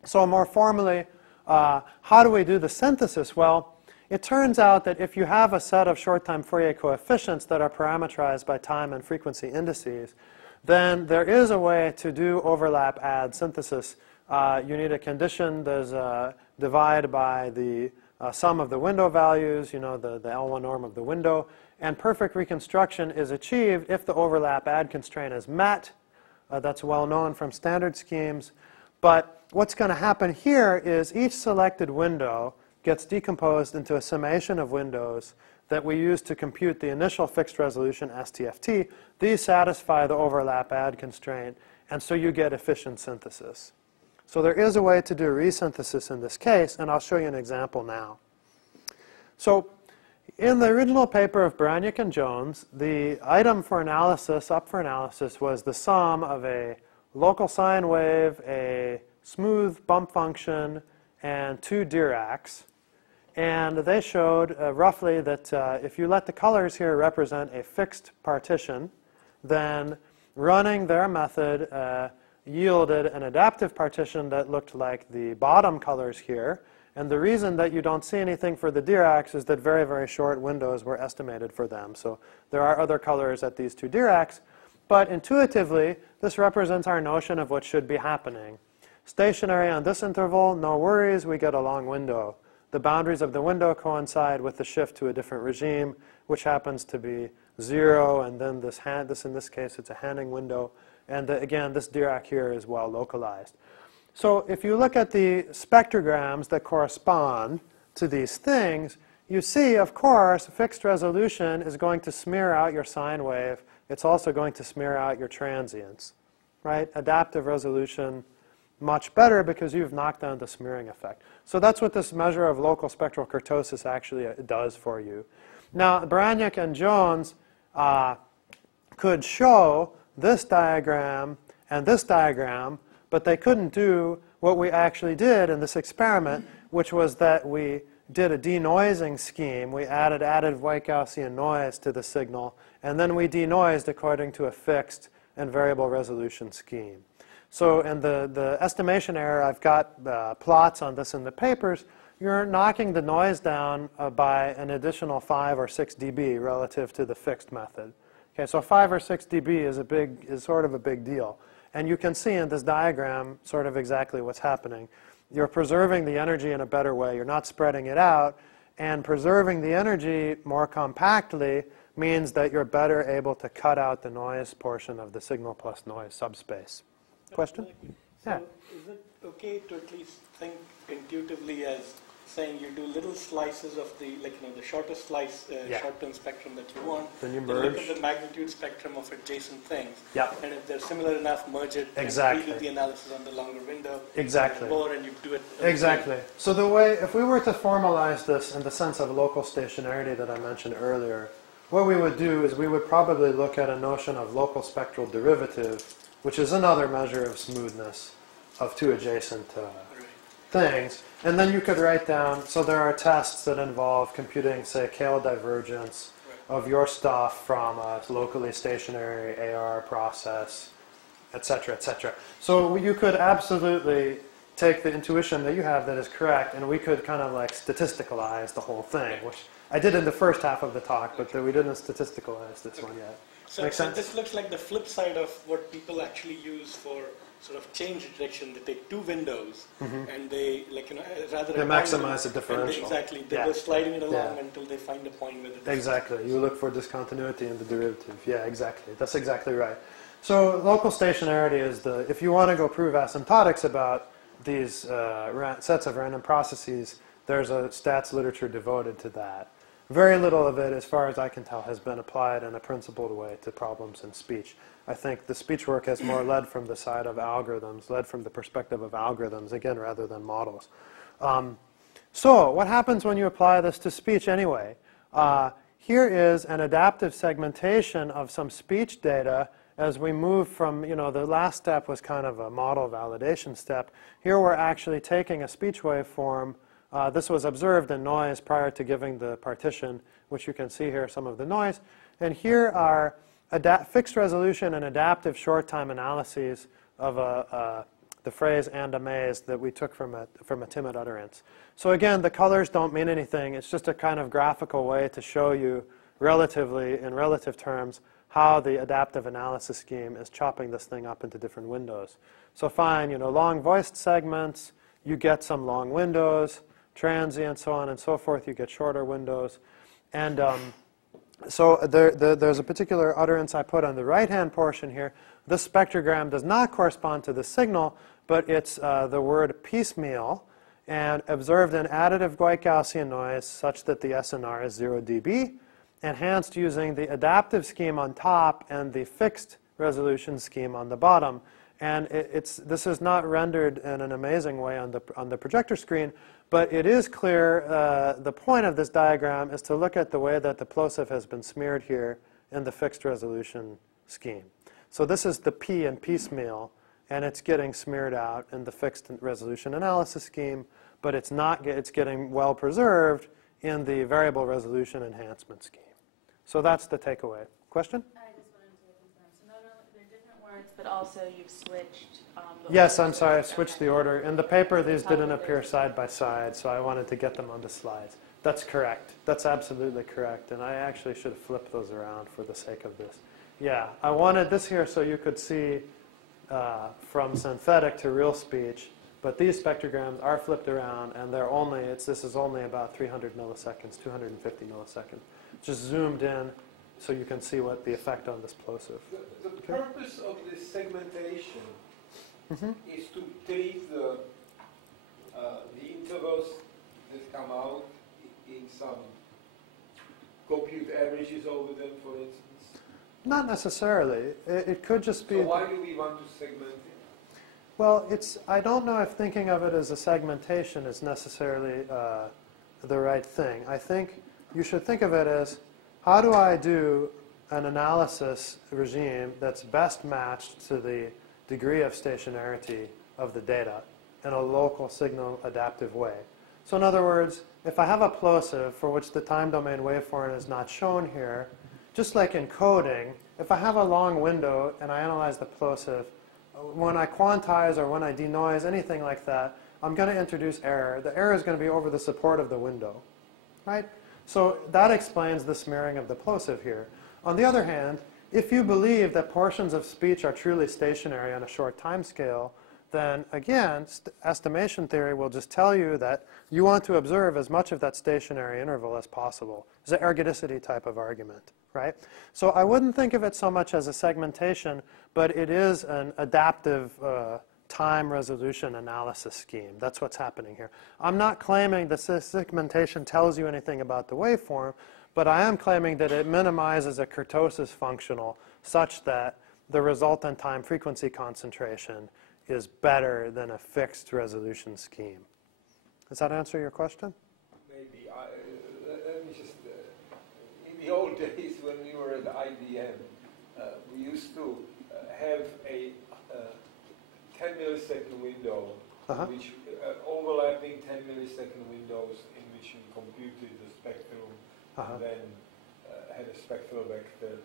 So more formally, how do we do the synthesis? Well, it turns out that if you have a set of short-time Fourier coefficients that are parameterized by time and frequency indices, then there is a way to do overlap add synthesis. You need a condition. There's a divide by the sum of the window values, the L1 norm of the window. And perfect reconstruction is achieved if the overlap add constraint is met. That's well known from standard schemes. But what's going to happen here is each selected window gets decomposed into a summation of windows that we use to compute the initial fixed resolution STFT. These satisfy the overlap add constraint, and so you get efficient synthesis. So there is a way to do resynthesis in this case, and I'll show you an example now. So in the original paper of Baraniuk and Jones, the item for analysis, up for analysis, was the sum of a local sine wave, a smooth bump function, and 2 Diracs. And they showed roughly that if you let the colors here represent a fixed partition, then running their method yielded an adaptive partition that looked like the bottom colors here. And the reason that you don't see anything for the Diracs is that very, very short windows were estimated for them. So there are other colors at these 2 Diracs. But intuitively, this represents our notion of what should be happening. Stationary on this interval, no worries, we get a long window. The boundaries of the window coincide with the shift to a different regime, which happens to be 0, and then this in this case, it's a Hanning window. And again, this Dirac here is well localized. So if you look at the spectrograms that correspond to these things, you see, of course, fixed resolution is going to smear out your sine wave. It's also going to smear out your transients, right? Adaptive resolution, much better because you've knocked down the smearing effect. So that's what this measure of local spectral kurtosis actually does for you. Now, Baraniuk and Jones could show this diagram and this diagram, but they couldn't do what we actually did in this experiment, which was that we did a denoising scheme. We added white Gaussian noise to the signal, and then we denoised according to a fixed and variable resolution scheme. So in the estimation error, I've got plots on this in the papers. You're knocking the noise down by an additional 5 or 6 dB relative to the fixed method. Okay, so 5 or 6 dB is sort of a big deal. And you can see in this diagram sort of exactly what's happening. You're preserving the energy in a better way. You're not spreading it out. And preserving the energy more compactly means that you're better able to cut out the noise portion of the signal plus noise subspace. Question? So is it okay to at least think intuitively as saying you do little slices of the, the shortest slice, short-term spectrum that you want. Then you look merge. at the magnitude spectrum of adjacent things. Yeah. And if they're similar enough, merge it. Exactly. And redo the analysis on the longer window. Exactly. More, and you do it. Exactly. So the way, if we were to formalize this in the sense of local stationarity that I mentioned earlier, what we would do is we would probably look at a notion of local spectral derivative, which is another measure of smoothness of 2 adjacent things. And then you could write down, so there are tests that involve computing, say, Kale divergence of your stuff from a locally stationary AR process, et cetera, et cetera. So you could absolutely take the intuition that you have that is correct, and we could kind of like statisticalize the whole thing, which I did in the first half of the talk, but we didn't statisticalize this one yet. So this looks like the flip side of what people actually use for sort of change detection. They take 2 windows and they rather they maximize the differential. Exactly. They go sliding it along until they find a point where the exactly. You look for discontinuity in the derivative. Yeah, exactly. That's exactly right. So local stationarity is if you want to go prove asymptotics about these sets of random processes, there's a stats literature devoted to that. Very little of it, as far as I can tell, has been applied in a principled way to problems in speech. I think the speech work has more led from the side of algorithms, led from the perspective of algorithms, again, rather than models. So what happens when you apply this to speech anyway? Here is an adaptive segmentation of some speech data as we move from, the last step was kind of a model validation step. Here we're actually taking a speech waveform. This was observed in noise prior to giving the partition, which you can see here, some of the noise. And here are fixed resolution and adaptive short time analyses of the phrase "and a maze" that we took from a timid utterance. So again, the colors don't mean anything. It's just a kind of graphical way to show you in relative terms, how the adaptive analysis scheme is chopping this thing up into different windows. So fine, long voiced segments, you get some long windows, transient, so on and so forth, you get shorter windows. And so there's a particular utterance I put on the right-hand portion here. This spectrogram does not correspond to the signal, but it's the word piecemeal, and observed in additive Gaussian noise such that the SNR is 0 dB, enhanced using the adaptive scheme on top and the fixed resolution scheme on the bottom. And this is not rendered in an amazing way on the projector screen, but it is clear the point of this diagram is to look at the way that the plosive has been smeared here in the fixed resolution scheme. So this is the P in piecemeal, and it's getting smeared out in the fixed resolution analysis scheme, but it's getting well preserved in the variable resolution enhancement scheme. So that's the takeaway. Question? I just wanted to confirm. So not only they're different words, but also you've switched. Yes, I'm sorry, I switched the order. In the paper, these didn't appear side by side, so I wanted to get them on the slides. That's correct. That's absolutely correct. And I actually should flip those around for the sake of this. Yeah, I wanted this here so you could see from synthetic to real speech. But these spectrograms are flipped around, and this is only about 300 milliseconds, 250 milliseconds. Just zoomed in so you can see what the effect on this plosive. The purpose of this segmentation is to treat the intervals that come out in some compute averages over them, for instance? Not necessarily. It could just be... So why do we want to segment it? Well, I don't know if thinking of it as a segmentation is necessarily the right thing. I think you should think of it as, how do I do an analysis regime that's best matched to the degree of stationarity of the data in a local signal adaptive way? So in other words, if I have a plosive for which the time domain waveform is not shown here, just like in coding, if I have a long window and I analyze the plosive, when I quantize or when I denoise, anything like that, I'm going to introduce error. The error is going to be over the support of the window, right? So that explains the smearing of the plosive here. On the other hand, if you believe that portions of speech are truly stationary on a short time scale, then again, estimation theory will just tell you that you want to observe as much of that stationary interval as possible. It's an ergodicity type of argument, right? So I wouldn't think of it so much as a segmentation, but it is an adaptive time resolution analysis scheme. That's what's happening here. I'm not claiming that this segmentation tells you anything about the waveform, but I am claiming that it minimizes a kurtosis functional such that the resultant time frequency concentration is better than a fixed resolution scheme. Does that answer your question? Maybe. Let me just, in the old days when we were at IBM, we used to have a 10 millisecond window, which overlapping 10 millisecond windows in which we computed the spectrum and then had a spectral vector,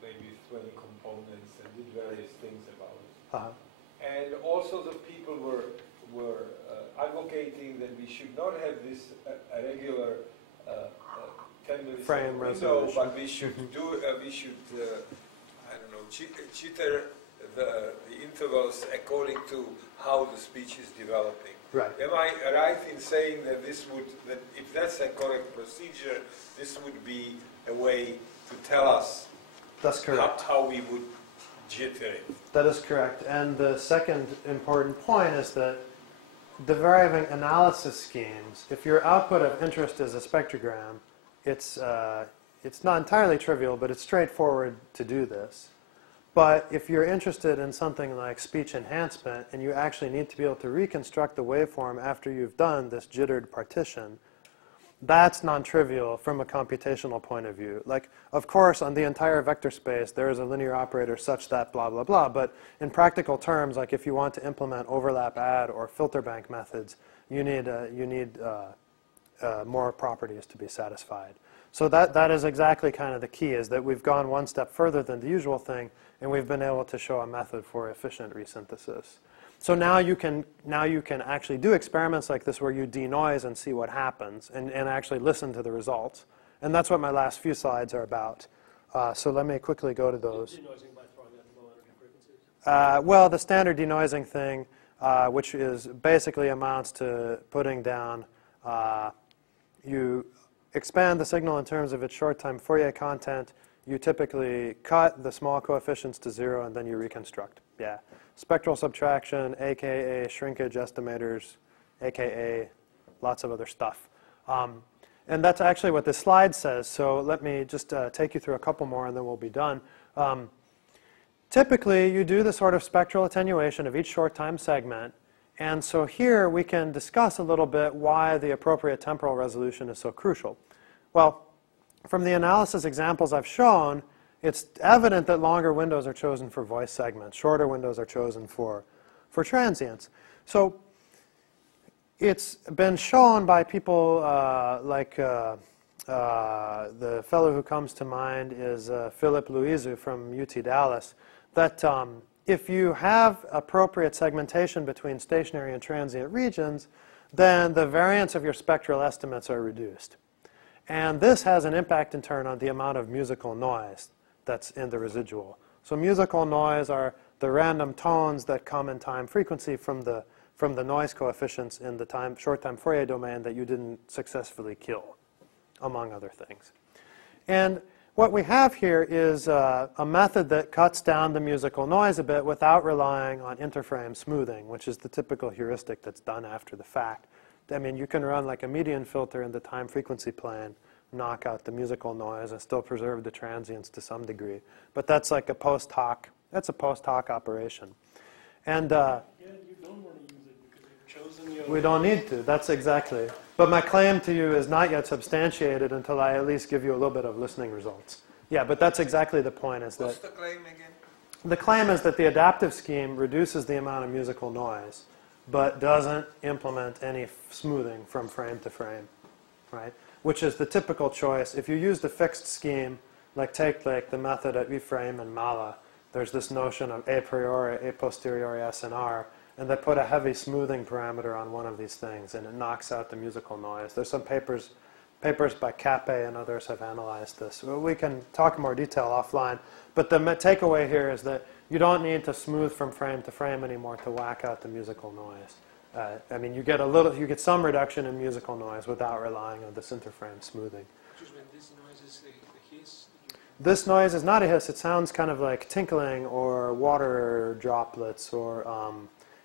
maybe 20 components, and did various things about it. And all sorts of people were advocating that we should not have this regular 10 millisecond window, but we should I don't know, jitter the intervals according to how the speech is developing. Right. Am I right in saying that that if that's a correct procedure, this would be a way to tell us That's correct. how we would jittery. That is correct. And the second important point is that the deriving analysis schemes, if your output of interest is a spectrogram, it's not entirely trivial, but it's straightforward to do this. But if you're interested in something like speech enhancement and you actually need to be able to reconstruct the waveform after you've done this jittered partition, that's non-trivial from a computational point of view. Like, of course, on the entire vector space, there is a linear operator such that blah, blah, blah. But in practical terms, like if you want to implement overlap add or filter bank methods, you need more properties to be satisfied. So that is exactly kind of the key, is that we've gone one step further than the usual thing, and we've been able to show a method for efficient resynthesis. So now you can actually do experiments like this where you denoise and see what happens and actually listen to the results. And that's what my last few slides are about. So let me quickly go to those. Denoising by throwing out the low energy frequencies? Well, the standard denoising thing, which is basically amounts to putting down, you expand the signal in terms of its short-time Fourier content. You typically cut the small coefficients to 0, and then you reconstruct. Yeah. Spectral subtraction, a.k.a. shrinkage estimators, a.k.a. lots of other stuff. And that's actually what this slide says. So let me just take you through a couple more, and then we'll be done. Typically, you do the sort of spectral attenuation of each short-time segment. And so here we can discuss a little bit why the appropriate temporal resolution is so crucial. Well, from the analysis examples I've shown, it's evident that longer windows are chosen for voice segments. Shorter windows are chosen for transients. So it's been shown by people like the fellow who comes to mind is Philip Louisu from UT Dallas, that if you have appropriate segmentation between stationary and transient regions, then the variance of your spectral estimates are reduced. And this has an impact in turn on the amount of musical noise that's in the residual. So musical noise are the random tones that come in time frequency from the noise coefficients in the short-time Fourier domain that you didn't successfully kill, among other things. And what we have here is a method that cuts down the musical noise a bit without relying on interframe smoothing, which is the typical heuristic that's done after the fact. I mean, you can run like a median filter in the time frequency plane, knock out the musical noise, and still preserve the transients to some degree. But that's like a post hoc. That's a post hoc operation. And Yeah, you don't want to use it because you've chosen your... we don't need to. That's exactly. But my claim to you is not yet substantiated until I at least give you a little bit of listening results. Yeah, but that's exactly the point. Is What's that the claim again? the claim is that the adaptive scheme reduces the amount of musical noise, but doesn't implement any smoothing from frame to frame, right? Which is the typical choice. If you use the fixed scheme, like take like the method at Ephraim and Mala, there's this notion of a priori, a posteriori SNR, and they put a heavy smoothing parameter on one of these things, and it knocks out the musical noise. There's some papers by Cape and others have analyzed this. We can talk in more detail offline, but the takeaway here is that you don't need to smooth from frame to frame anymore to whack out the musical noise. I mean, you get some reduction in musical noise without relying on this interframe smoothing. Which when this noise is the hiss? This noise is not a hiss. It sounds kind of like tinkling or water droplets, or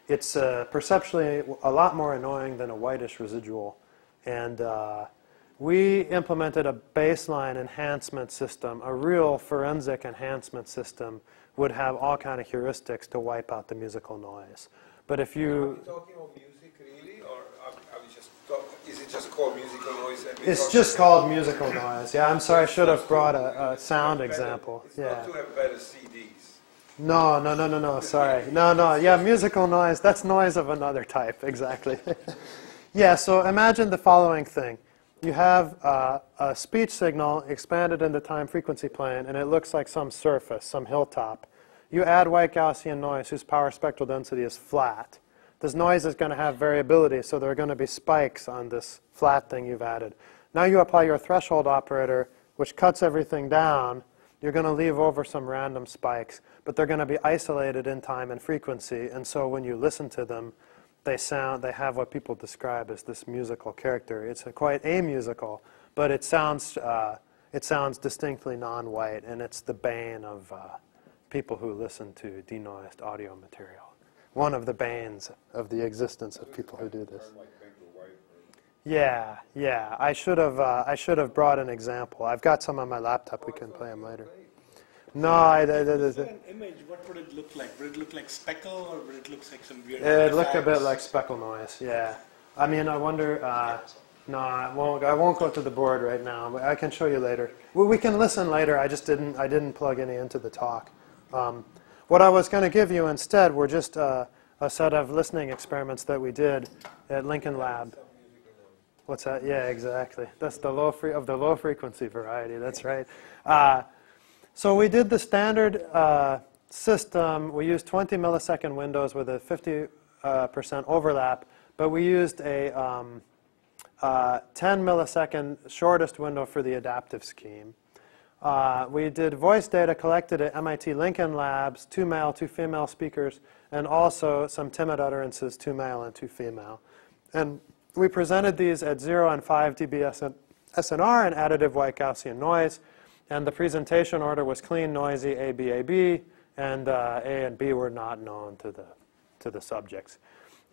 it's perceptually a lot more annoying than a whitish residual. And we implemented a baseline enhancement system. A real forensic enhancement system would have all kind of heuristics to wipe out the musical noise. But if you... Are we talking about music really, or are we just is it just called musical noise? It's just called musical noise. Yeah, I'm sorry, I should have brought a sound example. It's Yeah. not to have better CDs. No, sorry. No, yeah, musical noise, that's noise of another type, exactly. Yeah, so imagine the following thing. You have a speech signal expanded in the time frequency plane, and it looks like some surface, some hilltop. You add white Gaussian noise whose power spectral density is flat. This noise is going to have variability, so there are going to be spikes on this flat thing you've added. Now you apply your threshold operator, which cuts everything down. You're going to leave over some random spikes, but they're going to be isolated in time and frequency, and so when you listen to them, they have what people describe as this musical character. It's quite amusical, but it sounds distinctly non-white, and it's the bane of people who listen to denoised audio material. One of the banes of the existence of people who do this. Yeah, yeah. I should have brought an example. I've got some on my laptop. We can play them later. No, If you saw an image, what would it look like? Would it look like speckle, or would it look like some weird it looked a bit artifacts? like speckle noise. Yeah. I mean, I wonder. No, I won't go to the board right now. I can show you later. We can listen later. I didn't plug any into the talk. What I was going to give you instead were just a set of listening experiments that we did at Lincoln Lab. What's that? Yeah, exactly. That's the low frequency variety. That's right. So we did the standard system. We used 20 millisecond windows with a 50% overlap, but we used a 10 millisecond shortest window for the adaptive scheme. We did voice data collected at MIT Lincoln Labs, 2 male, 2 female speakers, and also some timid utterances, 2 male and 2 female. And we presented these at 0 and 5 dB SNR and additive white Gaussian noise. And the presentation order was clean, noisy, A, B, A, B, and A and B were not known to the subjects.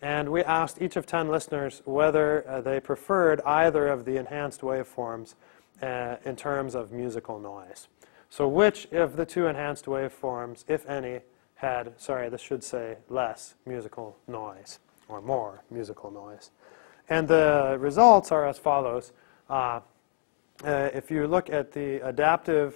And we asked each of 10 listeners whether they preferred either of the enhanced waveforms in terms of musical noise. So which of the 2 enhanced waveforms, if any, had, sorry, this should say less musical noise or more musical noise. And the results are as follows. If you look at the adaptive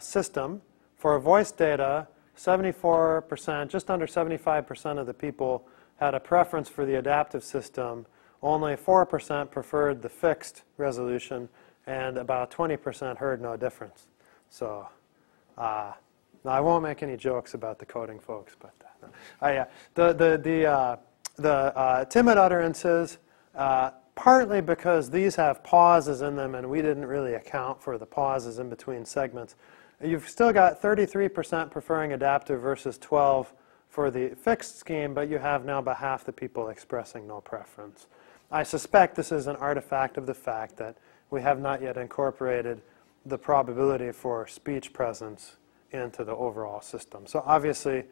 system, for voice data, 74%, just under 75% of the people had a preference for the adaptive system. Only 4% preferred the fixed resolution, and about 20% heard no difference. So now I won't make any jokes about the coding folks, but yeah. The timid utterances, partly because these have pauses in them, and we didn't really account for the pauses in between segments. You've still got 33% preferring adaptive versus 12 for the fixed scheme, but you have now about half the people expressing no preference. I suspect this is an artifact of the fact that we have not yet incorporated the probability for speech presence into the overall system. So obviously,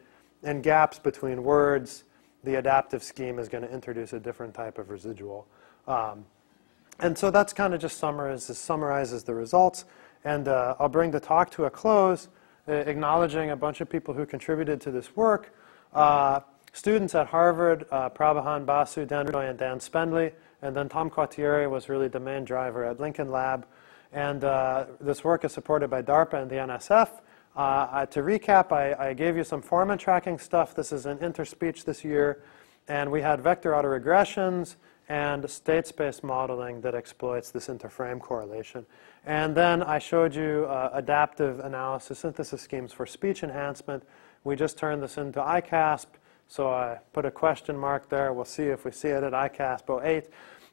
in gaps between words, the adaptive scheme is going to introduce a different type of residual. And so that's kind of just summarizes the results. And I'll bring the talk to a close, acknowledging a bunch of people who contributed to this work. Students at Harvard, Prabhan Basu, Dan Rudoy, and Dan Spendley. And then Tom Quattieri was really the main driver at Lincoln Lab. And this work is supported by DARPA and the NSF. To recap, I gave you some formant tracking stuff. This is an interspeech this year. And we had vector autoregressions and state space modeling that exploits this interframe correlation. And then I showed you adaptive analysis synthesis schemes for speech enhancement. We just turned this into ICASP, so I put a question mark there. We'll see if we see it at ICASP 08.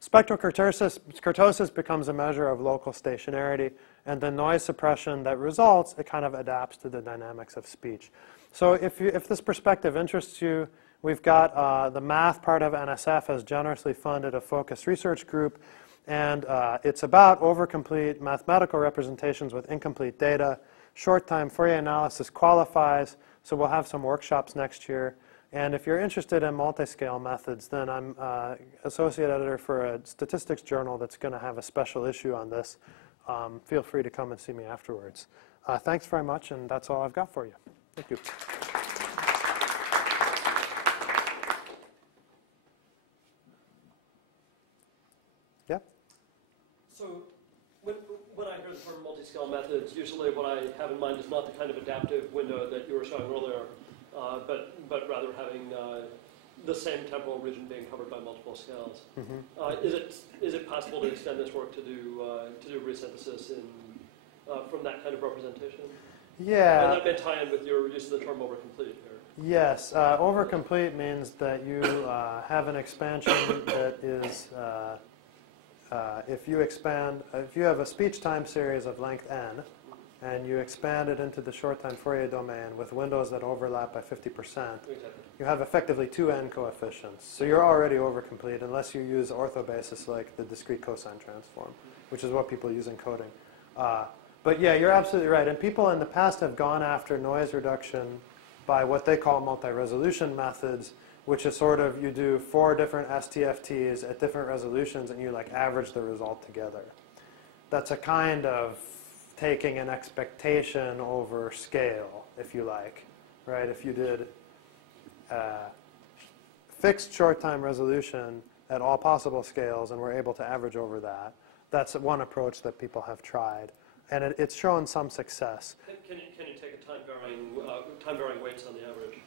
Spectral kurtosis becomes a measure of local stationarity, and the noise suppression that results, it kind of adapts to the dynamics of speech. So if this perspective interests you, we've got the math part of NSF has generously funded a focused research group, and it's about overcomplete mathematical representations with incomplete data. Short-time Fourier analysis qualifies, so we'll have some workshops next year. And if you're interested in multiscale methods, then I'm associate editor for a statistics journal that's going to have a special issue on this. Feel free to come and see me afterwards. Thanks very much, and that's all I've got for you. Thank you. Yeah? So when I hear the term multiscale methods, usually what I have in mind is not the kind of adaptive window that you were showing earlier, but rather having the same temporal region being covered by multiple scales. Mm-hmm. Is it possible to extend this work to do resynthesis from that kind of representation? Yeah. And that may tie in with your use of the term overcomplete here. Yes. Overcomplete means that you have an expansion that is, if you have a speech time series of length n, and you expand it into the short-time Fourier domain with windows that overlap by 50%, exactly. You have effectively 2n coefficients. So you're already overcomplete unless you use orthobasis like the discrete cosine transform, which is what people use in coding. But yeah, you're absolutely right. And people in the past have gone after noise reduction by what they call multi-resolution methods, which is sort of you do 4 different STFTs at different resolutions and you like average the result together. That's a kind of taking an expectation over scale, if you like, right? If you did fixed short time resolution at all possible scales and were able to average over that, that's one approach that people have tried. And it's shown some success. Can you take a time-varying weights on the average?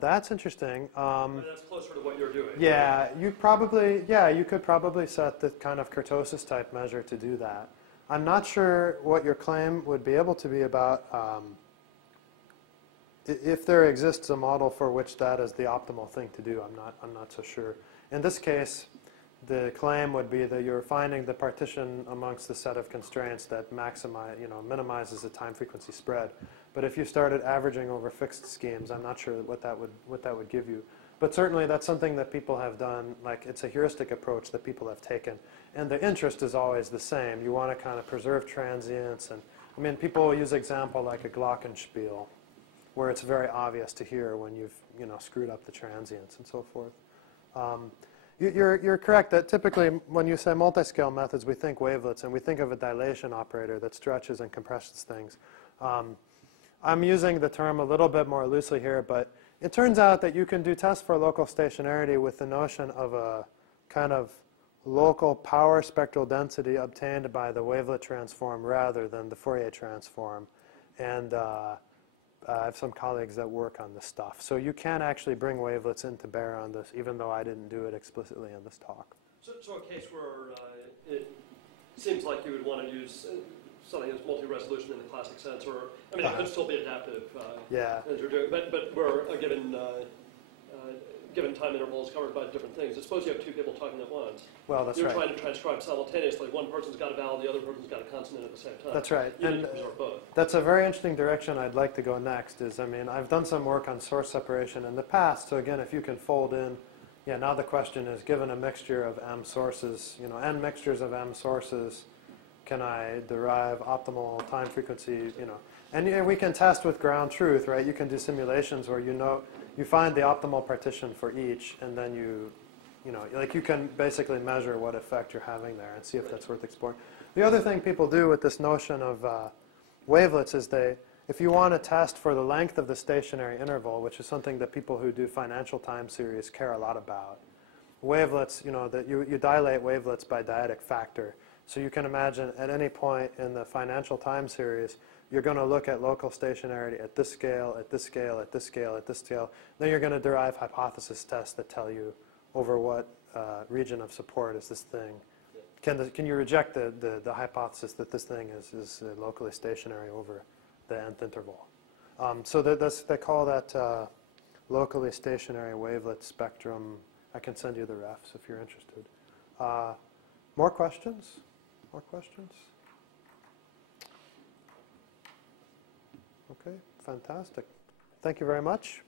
That's interesting. That's closer to what you're doing. Yeah, you could probably set the kind of kurtosis type measure to do that. I'm not sure what your claim would be able to be about if there exists a model for which that is the optimal thing to do. I'm not so sure. In this case, the claim would be that you're finding the partition amongst the set of constraints that minimizes the time frequency spread. But if you started averaging over fixed schemes, I'm not sure what that would give you. But certainly that's something that people have done. Like it's a heuristic approach that people have taken, and the interest is always the same. You want to kind of preserve transients, and I mean people use example like a glockenspiel, where it's very obvious to hear when you've screwed up the transients and so forth. You're correct that typically when you say multiscale methods, we think wavelets, and we think of a dilation operator that stretches and compresses things. I'm using the term a little bit more loosely here, but it turns out that you can do tests for local stationarity with the notion of a kind of local power spectral density obtained by the wavelet transform rather than the Fourier transform. And I have some colleagues that work on this stuff. So you can actually bring wavelets into bear on this, even though I didn't do it explicitly in this talk. So a case where it seems like you would want to use something that's multi-resolution in the classic sense, or, I mean, it could still be adaptive, as you're doing, but where a given time interval is covered by different things. Suppose you have 2 people talking at once. Well, that's You're right. trying to transcribe simultaneously. One person's got a vowel, the other person's got a consonant at the same time. That's right. You need And to preserve both. that's a very interesting direction I'd like to go next. I've done some work on source separation in the past. So again, if you can fold in, now the question is, given a mixture of m sources, n mixtures of m sources, can I derive optimal time frequency, And we can test with ground truth, right? You can do simulations where you find the optimal partition for each, and then you can basically measure what effect you're having there and see if that's worth exploring. The other thing people do with this notion of wavelets is if you want to test for the length of the stationary interval, which is something that people who do financial time series care a lot about, wavelets, that you dilate wavelets by dyadic factor. So you can imagine at any point in the financial time series, you're going to look at local stationarity at this scale, at this scale, at this scale, at this scale. Then you're going to derive hypothesis tests that tell you over what region of support is this thing. Can you reject the hypothesis that this thing is locally stationary over the nth interval? So they call that locally stationary wavelet spectrum. I can send you the refs if you're interested. More questions? More questions? Okay, fantastic. Thank you very much.